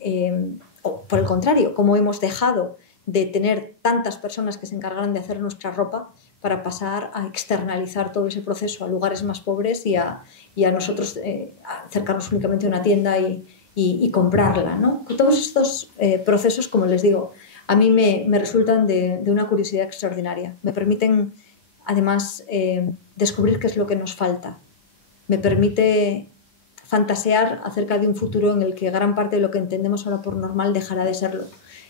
o por el contrario, cómo hemos dejado de tener tantas personas que se encargaran de hacer nuestra ropa para pasar a externalizar todo ese proceso a lugares más pobres y a nosotros acercarnos únicamente a una tienda y comprarla, ¿no? Todos estos procesos, como les digo, a mí me resultan de una curiosidad extraordinaria. Me permiten, además, descubrir qué es lo que nos falta. Me permite fantasear acerca de un futuro en el que gran parte de lo que entendemos ahora por normal dejará de serlo,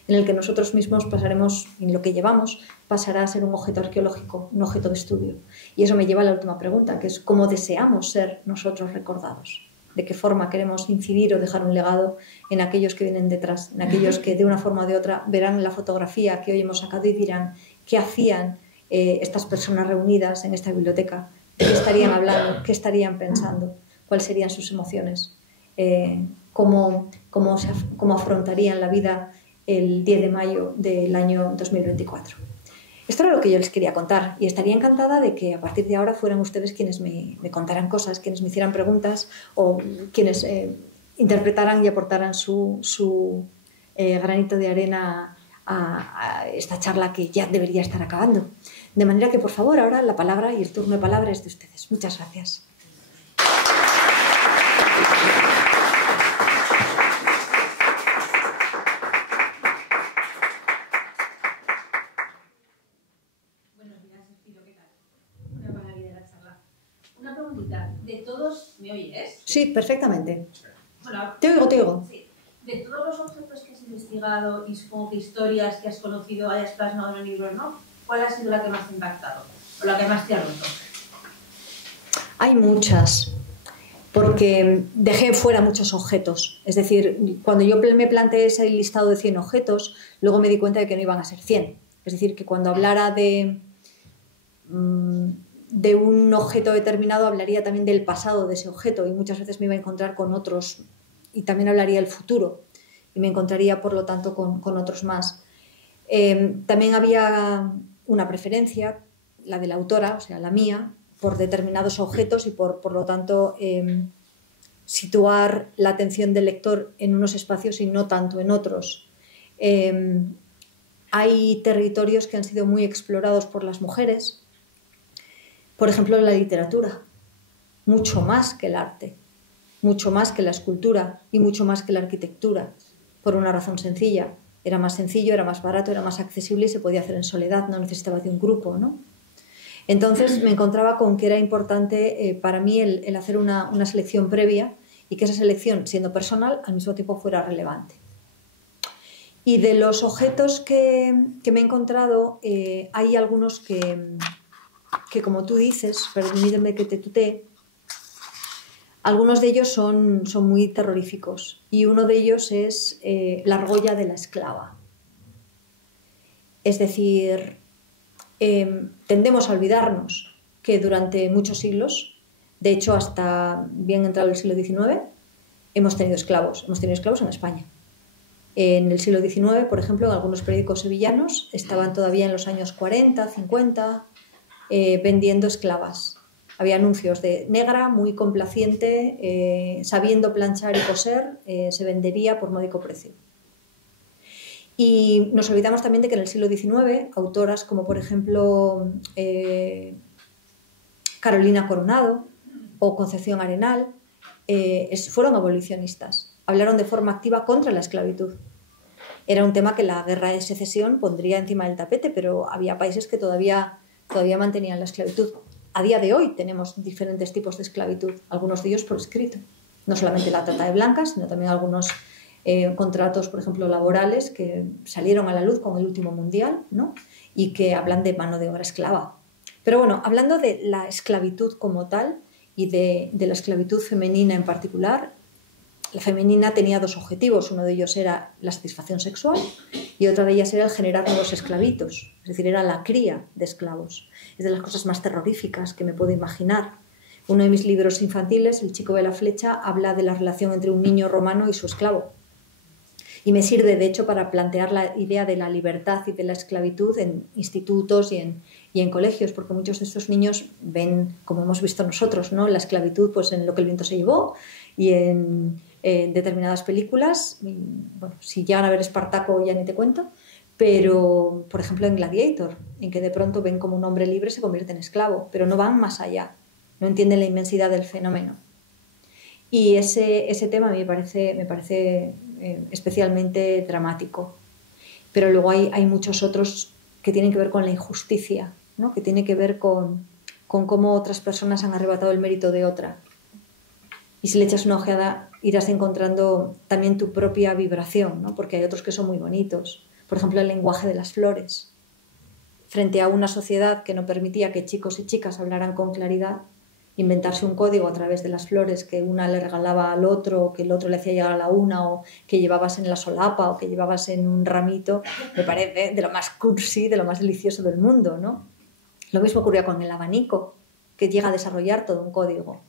en el que nosotros mismos pasaremos, en lo que llevamos, pasará a ser un objeto arqueológico, un objeto de estudio. Y eso me lleva a la última pregunta, que es cómo deseamos ser nosotros recordados. De qué forma queremos incidir o dejar un legado en aquellos que vienen detrás, en aquellos que de una forma o de otra verán la fotografía que hoy hemos sacado y dirán qué hacían estas personas reunidas en esta biblioteca, de qué estarían hablando, qué estarían pensando, cuáles serían sus emociones, cómo afrontarían la vida el 10 de mayo del año 2024. Esto era lo que yo les quería contar, y estaría encantada de que a partir de ahora fueran ustedes quienes me contaran cosas, quienes me hicieran preguntas, o quienes interpretaran y aportaran su granito de arena a esta charla que ya debería estar acabando. De manera que, por favor, ahora la palabra y el turno de palabra es de ustedes. Muchas gracias. Una preguntita. ¿De todos me oyes? Sí, perfectamente. Hola. Te oigo. Sí. De todos los objetos que has investigado y supongo que historias que has conocido, hayas plasmado en el libro, ¿no? ¿Cuál ha sido la que más te ha impactado? ¿O la que más te ha roto? Hay muchas. porque dejé fuera muchos objetos. Es decir, cuando yo me planteé ese listado de 100 objetos, luego me di cuenta de que no iban a ser 100. Es decir, que cuando hablara de un objeto determinado, hablaría también del pasado de ese objeto, y muchas veces me iba a encontrar con otros, y también hablaría del futuro, y me encontraría, por lo tanto, con otros más. También había una preferencia, la de la autora, o sea, la mía, por determinados objetos y por lo tanto situar la atención del lector en unos espacios y no tanto en otros. Hay territorios que han sido muy explorados por las mujeres, por ejemplo la literatura, mucho más que el arte, mucho más que la escultura y mucho más que la arquitectura, por una razón sencilla: era más sencillo, era más barato, era más accesible y se podía hacer en soledad, no necesitaba de un grupo, ¿no? Entonces me encontraba con que era importante para mí el hacer una selección previa, y que esa selección, siendo personal, al mismo tiempo fuera relevante. Y de los objetos que me he encontrado, hay algunos que, como tú dices, permíteme que te tutee, algunos de ellos son muy terroríficos, y uno de ellos es la argolla de la esclava. Es decir, tendemos a olvidarnos que durante muchos siglos, de hecho hasta bien entrado el siglo XIX, hemos tenido esclavos en España. En el siglo XIX, por ejemplo, en algunos periódicos sevillanos estaban todavía en los años 40, 50, vendiendo esclavas. Había anuncios de negra, muy complaciente, sabiendo planchar y coser, se vendería por módico precio. Y nos olvidamos también de que en el siglo XIX, autoras como por ejemplo Carolina Coronado o Concepción Arenal fueron abolicionistas, hablaron de forma activa contra la esclavitud. Era un tema que la guerra de secesión pondría encima del tapete, pero había países que todavía mantenían la esclavitud. A día de hoy tenemos diferentes tipos de esclavitud, algunos de ellos por escrito. No solamente la trata de blancas, sino también algunos contratos, por ejemplo, laborales que salieron a la luz con el último mundial, ¿no? Y que hablan de mano de obra esclava. Pero bueno, hablando de la esclavitud como tal y de la esclavitud femenina en particular, la femenina tenía dos objetivos. Uno de ellos era la satisfacción sexual y otra de ellas era el generar nuevos esclavitos, es decir, era la cría de esclavos. Es de las cosas más terroríficas que me puedo imaginar. Uno de mis libros infantiles, El chico de la flecha, habla de la relación entre un niño romano y su esclavo. Y me sirve, de hecho, para plantear la idea de la libertad y de la esclavitud en institutos y en colegios, porque muchos de estos niños ven, como hemos visto nosotros, ¿no?, la esclavitud pues, en Lo que el viento se llevó y en determinadas películas. Y, bueno, si llegan a ver Espartaco ya ni te cuento, pero, por ejemplo, en Gladiator, en que de pronto ven como un hombre libre se convierte en esclavo, pero no van más allá, no entienden la inmensidad del fenómeno. Y ese tema me parece especialmente dramático. Pero luego hay muchos otros que tienen que ver con la injusticia, ¿no?, que tiene que ver con cómo otras personas han arrebatado el mérito de otra. Y si le echas una ojeada irás encontrando también tu propia vibración, ¿no?, porque hay otros que son muy bonitos. Por ejemplo, el lenguaje de las flores. Frente a una sociedad que no permitía que chicos y chicas hablaran con claridad, inventarse un código a través de las flores que una le regalaba al otro, o que el otro le hacía llegar a la una, o que llevabas en la solapa, o que llevabas en un ramito, me parece de lo más cursi, de lo más delicioso del mundo, ¿no? Lo mismo ocurría con el abanico, que llega a desarrollar todo un código.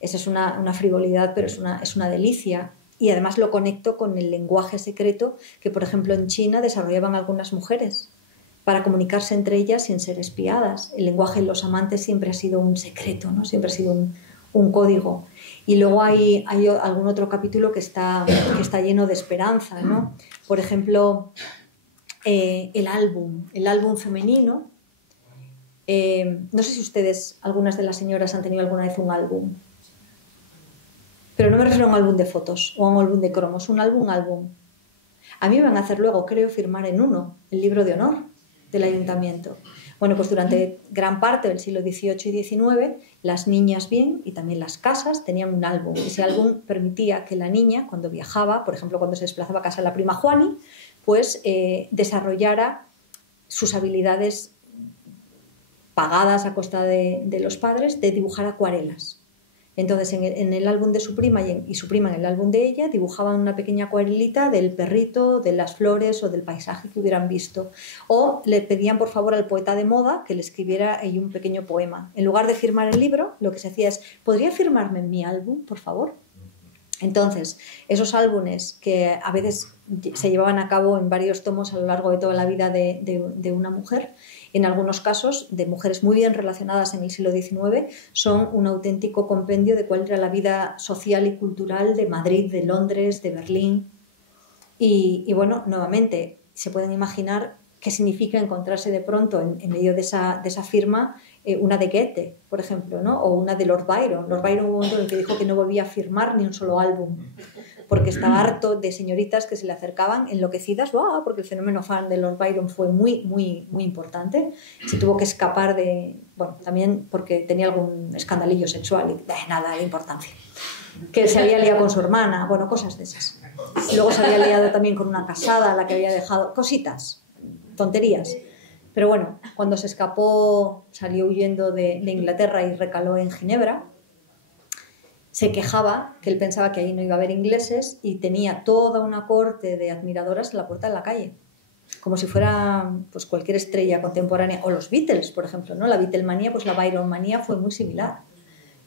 Esa es una frivolidad, pero es una delicia. Y además lo conecto con el lenguaje secreto que, por ejemplo, en China desarrollaban algunas mujeres para comunicarse entre ellas sin ser espiadas. El lenguaje de los amantes siempre ha sido un secreto, ¿no? Siempre ha sido un código. Y luego hay algún otro capítulo que está lleno de esperanza, ¿no? Por ejemplo, el álbum femenino. No sé si ustedes, algunas de las señoras, han tenido alguna vez un álbum. Pero no me refiero a un álbum de fotos o a un álbum de cromos, un álbum. A mí me van a hacer luego, creo, firmar en uno el libro de honor del ayuntamiento. Bueno, pues durante gran parte del siglo XVIII y XIX, las niñas bien y también las casas tenían un álbum. Ese álbum permitía que la niña, cuando viajaba, por ejemplo, cuando se desplazaba a casa de la prima Juani, pues desarrollara sus habilidades pagadas a costa de los padres de dibujar acuarelas. Entonces, en el álbum de su prima y su prima en el álbum de ella dibujaban una pequeña acuarelita del perrito, de las flores o del paisaje que hubieran visto. O le pedían por favor al poeta de moda que le escribiera ahí un pequeño poema. En lugar de firmar el libro, lo que se hacía es, ¿podría firmarme en mi álbum, por favor? Entonces, esos álbumes que a veces se llevaban a cabo en varios tomos a lo largo de toda la vida de una mujer, en algunos casos de mujeres muy bien relacionadas en el siglo XIX, son un auténtico compendio de cuál era la vida social y cultural de Madrid, de Londres, de Berlín. Y bueno, nuevamente, se pueden imaginar qué significa encontrarse de pronto en medio de esa firma una de Goethe, por ejemplo, ¿no? O una de Lord Byron. Lord Byron hubo un momento en el que dijo que no volvía a firmar ni un solo álbum, porque estaba harto de señoritas que se le acercaban enloquecidas, ¡wow! Porque el fenómeno fan de Lord Byron fue muy, muy, muy importante. Se tuvo que escapar bueno, también porque tenía algún escandalillo sexual y nada de importancia. Que se había liado con su hermana, bueno, cosas de esas. Y luego se había liado también con una casada, la que había dejado, cositas, tonterías. Pero bueno, cuando se escapó, salió huyendo de Inglaterra y recaló en Ginebra, se quejaba que él pensaba que ahí no iba a haber ingleses y tenía toda una corte de admiradoras en la puerta de la calle, como si fuera pues, cualquier estrella contemporánea, o los Beatles, por ejemplo, ¿no? La Beatlemanía, pues la Byronmanía fue muy similar.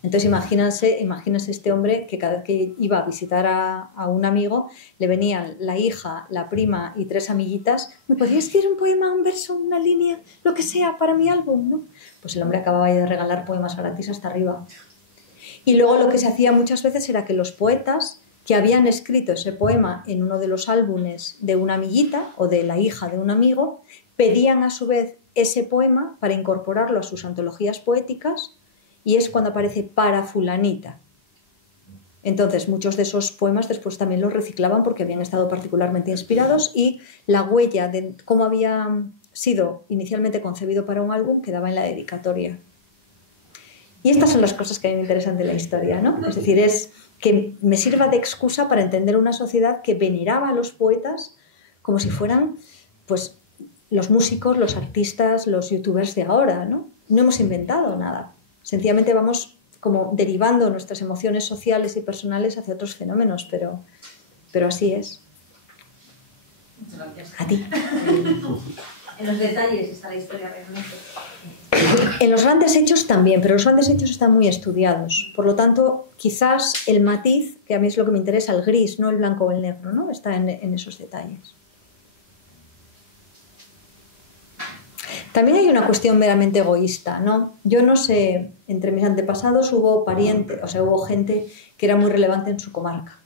Entonces imagínense este hombre que cada vez que iba a visitar a un amigo le venían la hija, la prima y 3 amiguitas. ¿Me podrías escribir un poema, un verso, una línea, lo que sea para mi álbum? ¿No? Pues el hombre acababa de regalar poemas gratis hasta arriba. Y luego lo que se hacía muchas veces era que los poetas que habían escrito ese poema en uno de los álbumes de una amiguita o de la hija de un amigo pedían a su vez ese poema para incorporarlo a sus antologías poéticas. Y es cuando aparece para fulanita. Entonces, muchos de esos poemas después también los reciclaban porque habían estado particularmente inspirados y la huella de cómo había sido inicialmente concebido para un álbum quedaba en la dedicatoria. Y estas son las cosas que a mí me interesan de la historia, ¿no? Es decir, es que me sirva de excusa para entender una sociedad que veneraba a los poetas como si fueran, pues, los músicos, los artistas, los youtubers de ahora, ¿no? No hemos inventado nada. Sencillamente vamos como derivando nuestras emociones sociales y personales hacia otros fenómenos, pero así es. Muchas gracias. A ti. En los detalles está la historia realmente. En los grandes hechos también, pero los grandes hechos están muy estudiados. Por lo tanto, quizás el matiz, que a mí es lo que me interesa, el gris, no el blanco o el negro, ¿no? Está en esos detalles. También hay una cuestión meramente egoísta, ¿no? Yo no sé, entre mis antepasados hubo parientes, o sea, hubo gente que era muy relevante en su comarca,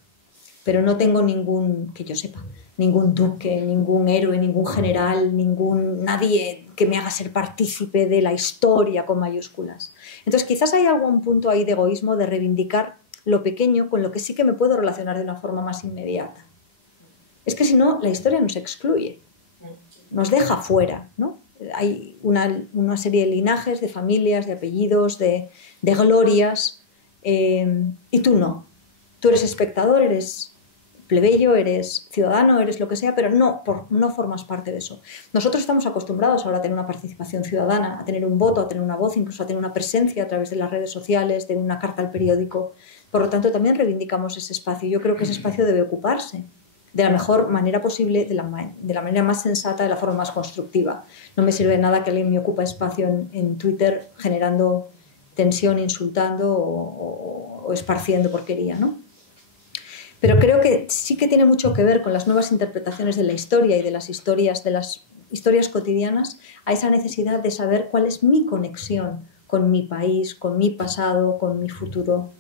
pero no tengo ningún, que yo sepa, ningún duque, ningún héroe, ningún general, nadie que me haga ser partícipe de la historia con mayúsculas. Entonces, quizás hay algún punto ahí de egoísmo, de reivindicar lo pequeño con lo que sí que me puedo relacionar de una forma más inmediata. Es que si no, la historia nos excluye, nos deja fuera, ¿no? Hay una serie de linajes, de familias, de apellidos, de glorias, y tú no. Tú eres espectador, eres plebeyo, eres ciudadano, eres lo que sea, pero no formas parte de eso. Nosotros estamos acostumbrados ahora a tener una participación ciudadana, a tener un voto, a tener una voz, incluso a tener una presencia a través de las redes sociales, de una carta al periódico. Por lo tanto, también reivindicamos ese espacio. Yo creo que ese espacio debe ocuparse de la mejor manera posible, de la manera más sensata, de la forma más constructiva. No me sirve de nada que alguien me ocupe espacio en Twitter generando tensión, insultando o esparciendo porquería, ¿no? Pero creo que sí que tiene mucho que ver con las nuevas interpretaciones de la historia y de las historias cotidianas, a esa necesidad de saber cuál es mi conexión con mi país, con mi pasado, con mi futuro.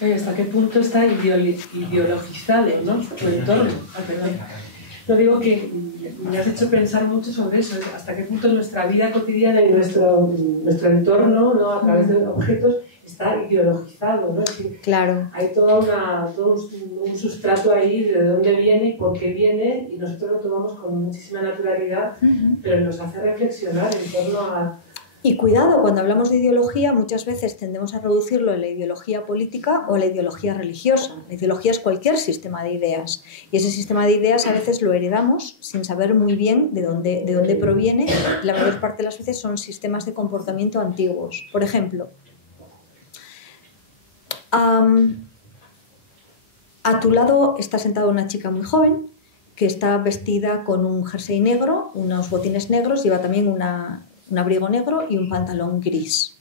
¿Hasta qué punto está ideologizado, ¿no? Tu entorno? No digo que me has hecho pensar mucho sobre eso, hasta qué punto nuestra vida cotidiana y nuestro entorno, ¿no? A través de objetos está ideologizado, ¿no? Es decir, claro. Hay todo un sustrato ahí de dónde viene, por qué viene, y nosotros lo tomamos con muchísima naturalidad, pero nos hace reflexionar en torno Y cuidado, cuando hablamos de ideología muchas veces tendemos a reducirlo en la ideología política o la ideología religiosa. La ideología es cualquier sistema de ideas y ese sistema de ideas a veces lo heredamos sin saber muy bien de dónde proviene. La mayor parte de las veces son sistemas de comportamiento antiguos. Por ejemplo, a tu lado está sentada una chica muy joven que está vestida con un jersey negro, unos botines negros, lleva también un abrigo negro y un pantalón gris.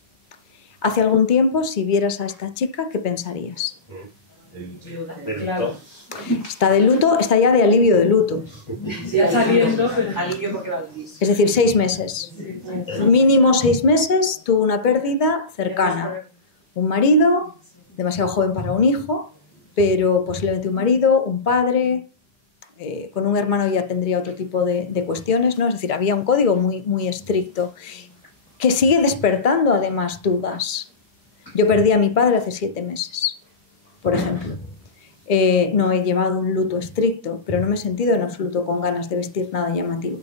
Hace algún tiempo, si vieras a esta chica, ¿qué pensarías? Claro. Está de luto, está ya de alivio de luto. Ya saliendo, pero... Alivio porque va gris. Es decir, 6 meses. Mínimo 6 meses, tuvo una pérdida cercana. Un marido, demasiado joven para un hijo, pero posiblemente un marido, un padre, con un hermano ya tendría otro tipo de cuestiones, ¿no? Es decir, había un código muy, muy estricto que sigue despertando además dudas. Yo perdí a mi padre hace 7 meses, por ejemplo. No he llevado un luto estricto, pero no me he sentido en absoluto con ganas de vestir nada llamativo.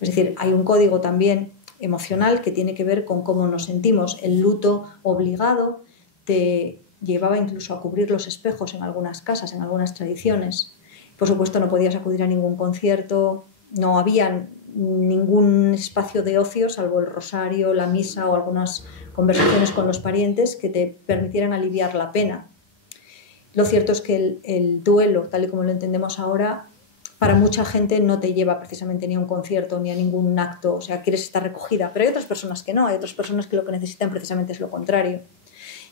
Es decir, hay un código también emocional que tiene que ver con cómo nos sentimos. El luto obligado te llevaba incluso a cubrir los espejos en algunas casas, en algunas tradiciones. Por supuesto, no podías acudir a ningún concierto, no había ningún espacio de ocio, salvo el rosario, la misa o algunas conversaciones con los parientes que te permitieran aliviar la pena. Lo cierto es que el duelo, tal y como lo entendemos ahora, para mucha gente no te lleva precisamente ni a un concierto ni a ningún acto, o sea, quieres estar recogida, pero hay otras personas que no, hay otras personas que lo que necesitan precisamente es lo contrario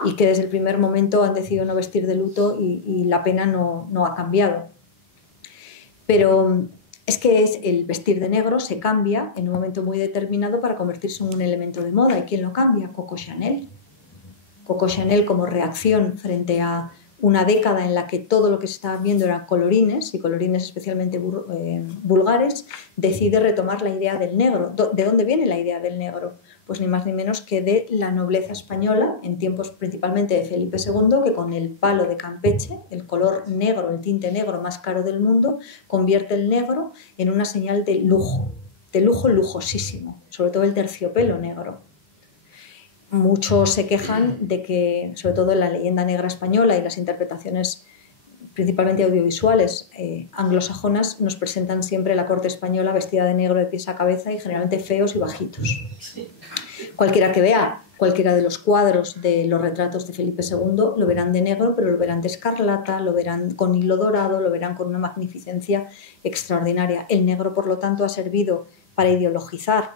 y que desde el primer momento han decidido no vestir de luto y la pena no ha cambiado. Pero es que el vestir de negro se cambia en un momento muy determinado para convertirse en un elemento de moda. ¿Y quién lo cambia? Coco Chanel. Coco Chanel, como reacción frente a una década en la que todo lo que se estaba viendo eran colorines, y colorines especialmente vulgares, decide retomar la idea del negro. ¿De dónde viene la idea del negro? Pues ni más ni menos que de la nobleza española, en tiempos principalmente de Felipe II, que con el palo de Campeche, el color negro, el tinte negro más caro del mundo, convierte el negro en una señal de lujo lujosísimo, sobre todo el terciopelo negro. Muchos se quejan de que, sobre todo en la leyenda negra española y las interpretaciones principalmente audiovisuales anglosajonas, nos presentan siempre la corte española vestida de negro de pies a cabeza y generalmente feos y bajitos. Cualquiera que vea cualquiera de los cuadros de los retratos de Felipe II lo verán de negro, pero lo verán de escarlata, lo verán con hilo dorado, lo verán con una magnificencia extraordinaria. El negro, por lo tanto, ha servido para ideologizar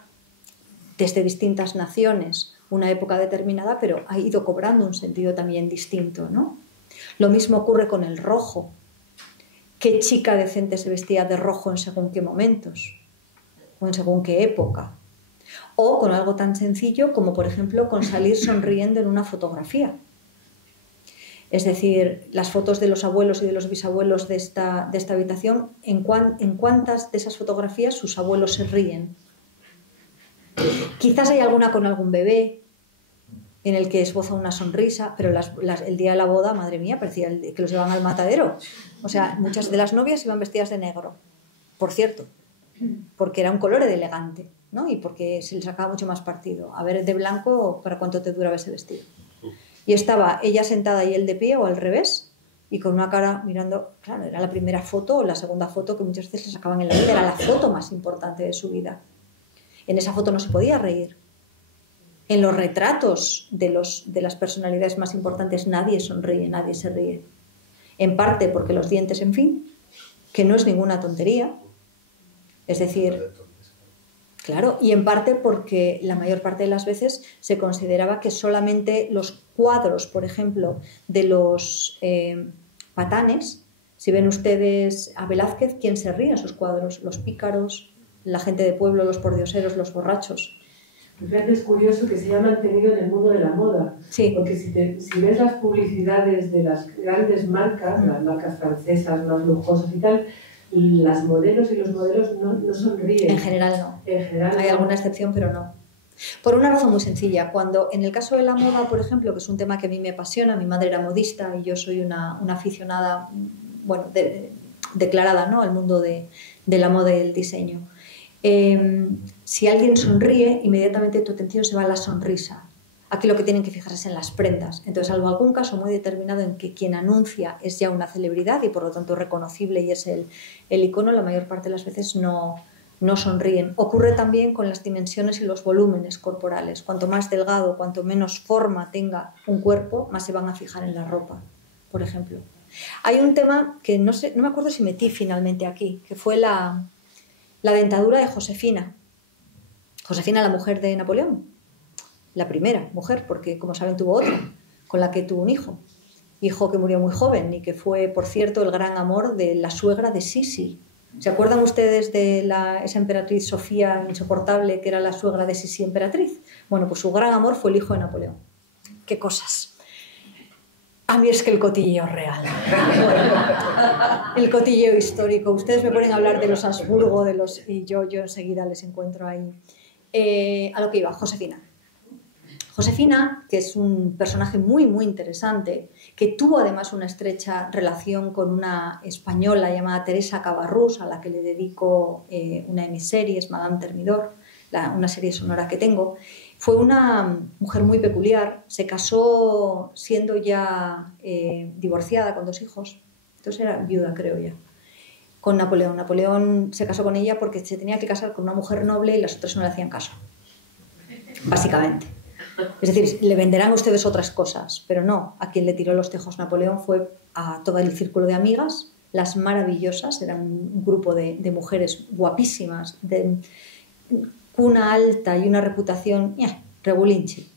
desde distintas naciones una época determinada, pero ha ido cobrando un sentido también distinto, ¿no? Lo mismo ocurre con el rojo. ¿Qué chica decente se vestía de rojo en según qué momentos? O en según qué época. O con algo tan sencillo como, por ejemplo, con salir sonriendo en una fotografía. Es decir, las fotos de los abuelos y de los bisabuelos de esta habitación, ¿en cuántas de esas fotografías sus abuelos se ríen? Quizás hay alguna con algún bebé en el que esboza una sonrisa, pero el día de la boda, madre mía, parecía que los llevaban al matadero. O sea, muchas de las novias iban vestidas de negro, por cierto, porque era un color elegante, ¿no? Y porque se le sacaba mucho más partido. A ver, de blanco, ¿para cuánto te duraba ese vestido? Y estaba ella sentada y él de pie o al revés, y con una cara mirando. Claro, era la primera foto o la segunda foto que muchas veces le sacaban en la vida, era la foto más importante de su vida. En esa foto no se podía reír. En los retratos de las personalidades más importantes nadie sonríe, nadie se ríe. En parte porque los dientes, en fin, que no es ninguna tontería. Es decir, claro, y en parte porque la mayor parte de las veces se consideraba que solamente los cuadros, por ejemplo, de los patanes, si ven ustedes a Velázquez, ¿quién se ríe en sus cuadros? Los pícaros, la gente de pueblo, los pordioseros, los borrachos. Fíjate, es curioso que se haya mantenido en el mundo de la moda. Sí. Porque si ves las publicidades de las grandes marcas, las marcas francesas más lujosas y tal, las modelos y los modelos no sonríen. En general no. En general hay no. alguna excepción, pero no. Por una razón muy sencilla. Cuando, en el caso de la moda, por ejemplo, que es un tema que a mí me apasiona, mi madre era modista y yo soy una aficionada, bueno, declarada, ¿no?, al mundo de la moda y el diseño. Si alguien sonríe, inmediatamente tu atención se va a la sonrisa. Aquí lo que tienen que fijarse es en las prendas. Entonces, salvo algún caso muy determinado en que quien anuncia es ya una celebridad y por lo tanto reconocible y es el icono, la mayor parte de las veces no sonríen. Ocurre también con las dimensiones y los volúmenes corporales. Cuanto más delgado, cuanto menos forma tenga un cuerpo, más se van a fijar en la ropa, por ejemplo. Hay un tema que no me acuerdo si metí finalmente aquí, que fue la dentadura de Josefina. Josefina, la mujer de Napoleón. La primera mujer, porque como saben tuvo otra, con la que tuvo un hijo. Hijo que murió muy joven y que fue, por cierto, el gran amor de la suegra de Sisi. ¿Se acuerdan ustedes de esa emperatriz Sofía insoportable que era la suegra de Sisi emperatriz? Bueno, pues su gran amor fue el hijo de Napoleón. ¡Qué cosas! A mí es que el cotilleo real. Bueno, el cotilleo histórico. Ustedes me ponen a hablar de los Habsburgo, y yo enseguida les encuentro ahí. A lo que iba, Josefina. Josefina, que es un personaje muy, muy interesante, que tuvo además una estrecha relación con una española llamada Teresa Cabarrús, a la que le dedico una de mis series, Madame Thermidor, una serie sonora que tengo. Fue una mujer muy peculiar, se casó siendo ya divorciada con 2 hijos, entonces era viuda, creo ya, con Napoleón. Napoleón se casó con ella porque se tenía que casar con una mujer noble y las otras no le hacían caso, básicamente. Es decir, le venderán a ustedes otras cosas, pero no, a quien le tiró los tejos Napoleón fue a todo el círculo de amigas, las maravillosas, eran un grupo de mujeres guapísimas, de cuna alta y una reputación regulinchi.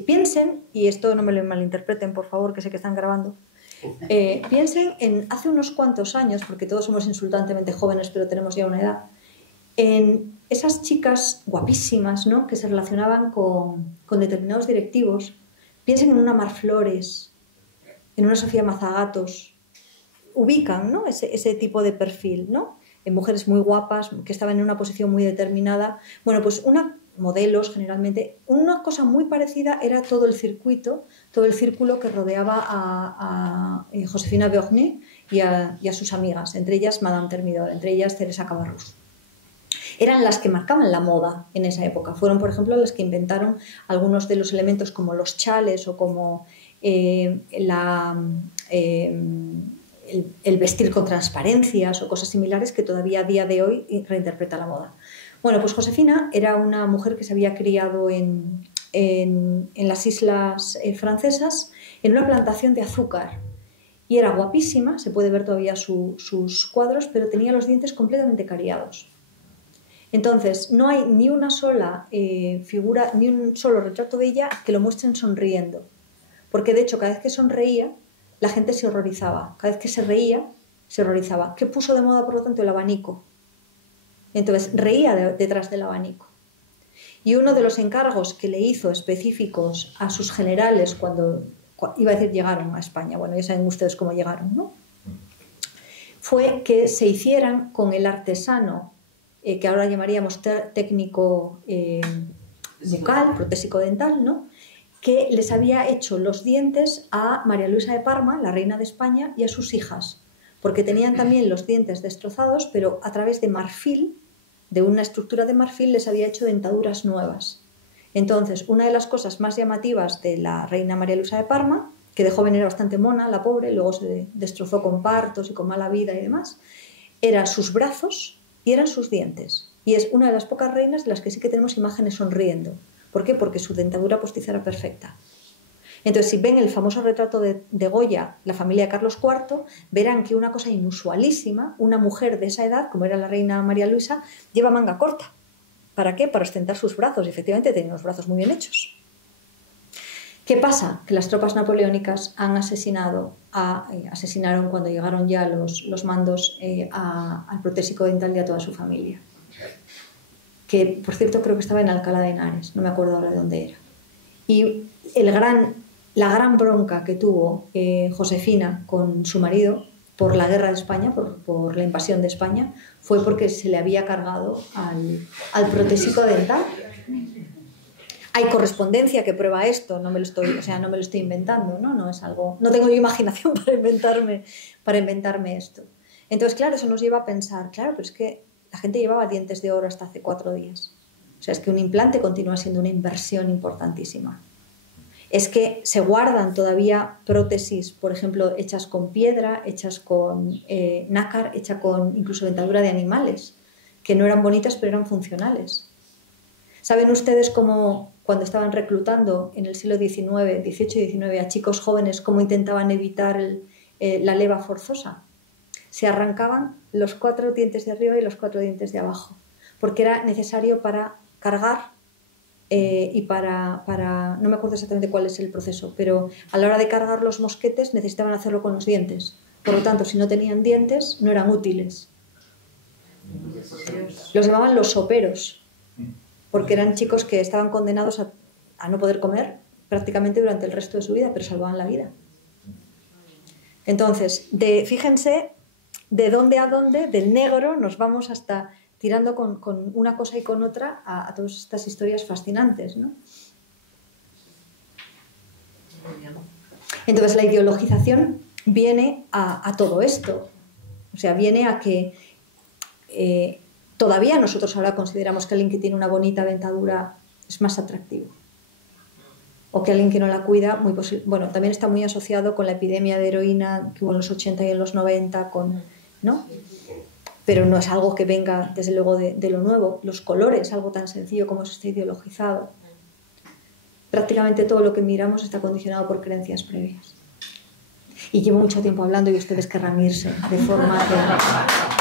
Piensen, y esto no me lo malinterpreten por favor, que sé que están grabando, piensen en hace unos cuantos años, porque todos somos insultantemente jóvenes pero tenemos ya una edad, en esas chicas guapísimas, ¿no?, que se relacionaban con determinados directivos. Piensen en una Mar Flores, en una Sofía Mazagatos, ubican, ¿no?, ese tipo de perfil, ¿no?, en mujeres muy guapas que estaban en una posición muy determinada. Bueno, pues modelos generalmente, una cosa muy parecida era todo el círculo que rodeaba a Josefina Beauharnais y a sus amigas, entre ellas Madame Thermidor, entre ellas Teresa Cabarrús. Eran las que marcaban la moda en esa época. Fueron, por ejemplo, las que inventaron algunos de los elementos como los chales o como el vestir con transparencias o cosas similares que todavía a día de hoy reinterpreta la moda. Bueno, pues Josefina era una mujer que se había criado en las islas francesas en una plantación de azúcar y era guapísima, se puede ver todavía sus cuadros, pero tenía los dientes completamente cariados. Entonces, no hay ni una sola figura, ni un solo retrato de ella que lo muestren sonriendo. Porque, de hecho, cada vez que sonreía, la gente se horrorizaba. Cada vez que se reía, se horrorizaba. ¿Qué puso de moda, por lo tanto, el abanico? Entonces, reía detrás del abanico. Y uno de los encargos que le hizo específicos a sus generales cuando iba a decir llegaron a España, bueno, ya saben ustedes cómo llegaron, ¿no?, fue que se hicieran con el artesano que ahora llamaríamos técnico bucal, protésico dental, ¿no?, que les había hecho los dientes a María Luisa de Parma, la reina de España, y a sus hijas, porque tenían también los dientes destrozados, pero a través de marfil, de una estructura de marfil, les había hecho dentaduras nuevas. Entonces, una de las cosas más llamativas de la reina María Luisa de Parma, que de joven era bastante mona, la pobre, luego se destrozó con partos y con mala vida y demás, eran sus brazos y eran sus dientes. Y es una de las pocas reinas de las que sí que tenemos imágenes sonriendo. ¿Por qué? Porque su dentadura postiza era perfecta. Entonces, si ven el famoso retrato de Goya, la familia de Carlos IV, verán que una cosa inusualísima, una mujer de esa edad, como era la reina María Luisa, lleva manga corta. ¿Para qué? Para ostentar sus brazos. Y efectivamente tenía los brazos muy bien hechos. ¿Qué pasa? Que las tropas napoleónicas asesinaron cuando llegaron ya los mandos al protésico dental y a toda su familia. Que, por cierto, creo que estaba en Alcalá de Henares, no me acuerdo ahora de dónde era. Y la gran bronca que tuvo Josefina con su marido por la guerra de España, por la invasión de España, fue porque se le había cargado al protésico dental. Hay correspondencia que prueba esto, no me lo estoy inventando, ¿no? No tengo yo imaginación para inventarme esto. Entonces, claro, eso nos lleva a pensar, claro, pero es que la gente llevaba dientes de oro hasta hace 4 días. O sea, es que un implante continúa siendo una inversión importantísima. Es que se guardan todavía prótesis, por ejemplo, hechas con piedra, hechas con nácar, hechas con incluso dentadura de animales, que no eran bonitas pero eran funcionales. ¿Saben ustedes cómo cuando estaban reclutando en el siglo XIX, XVIII y XIX a chicos jóvenes, cómo intentaban evitar la leva forzosa? Se arrancaban los 4 dientes de arriba y los 4 dientes de abajo, porque era necesario para cargar y para... No me acuerdo exactamente cuál es el proceso, pero a la hora de cargar los mosquetes necesitaban hacerlo con los dientes. Por lo tanto, si no tenían dientes, no eran útiles. Los llamaban los soperos, porque eran chicos que estaban condenados a no poder comer prácticamente durante el resto de su vida, pero salvaban la vida. Entonces, fíjense de dónde a dónde, del negro, nos vamos hasta tirando con una cosa y con otra a todas estas historias fascinantes, ¿no? Entonces, la ideologización viene a todo esto. O sea, viene a que todavía nosotros ahora consideramos que alguien que tiene una bonita dentadura es más atractivo. O que alguien que no la cuida, muy bueno, también está muy asociado con la epidemia de heroína que hubo en los 80 y en los 90, ¿no? Pero no es algo que venga, desde luego, de lo nuevo. Los colores, algo tan sencillo como eso está ideologizado. Prácticamente todo lo que miramos está condicionado por creencias previas. Y llevo mucho tiempo hablando y ustedes querrán irse, de forma que...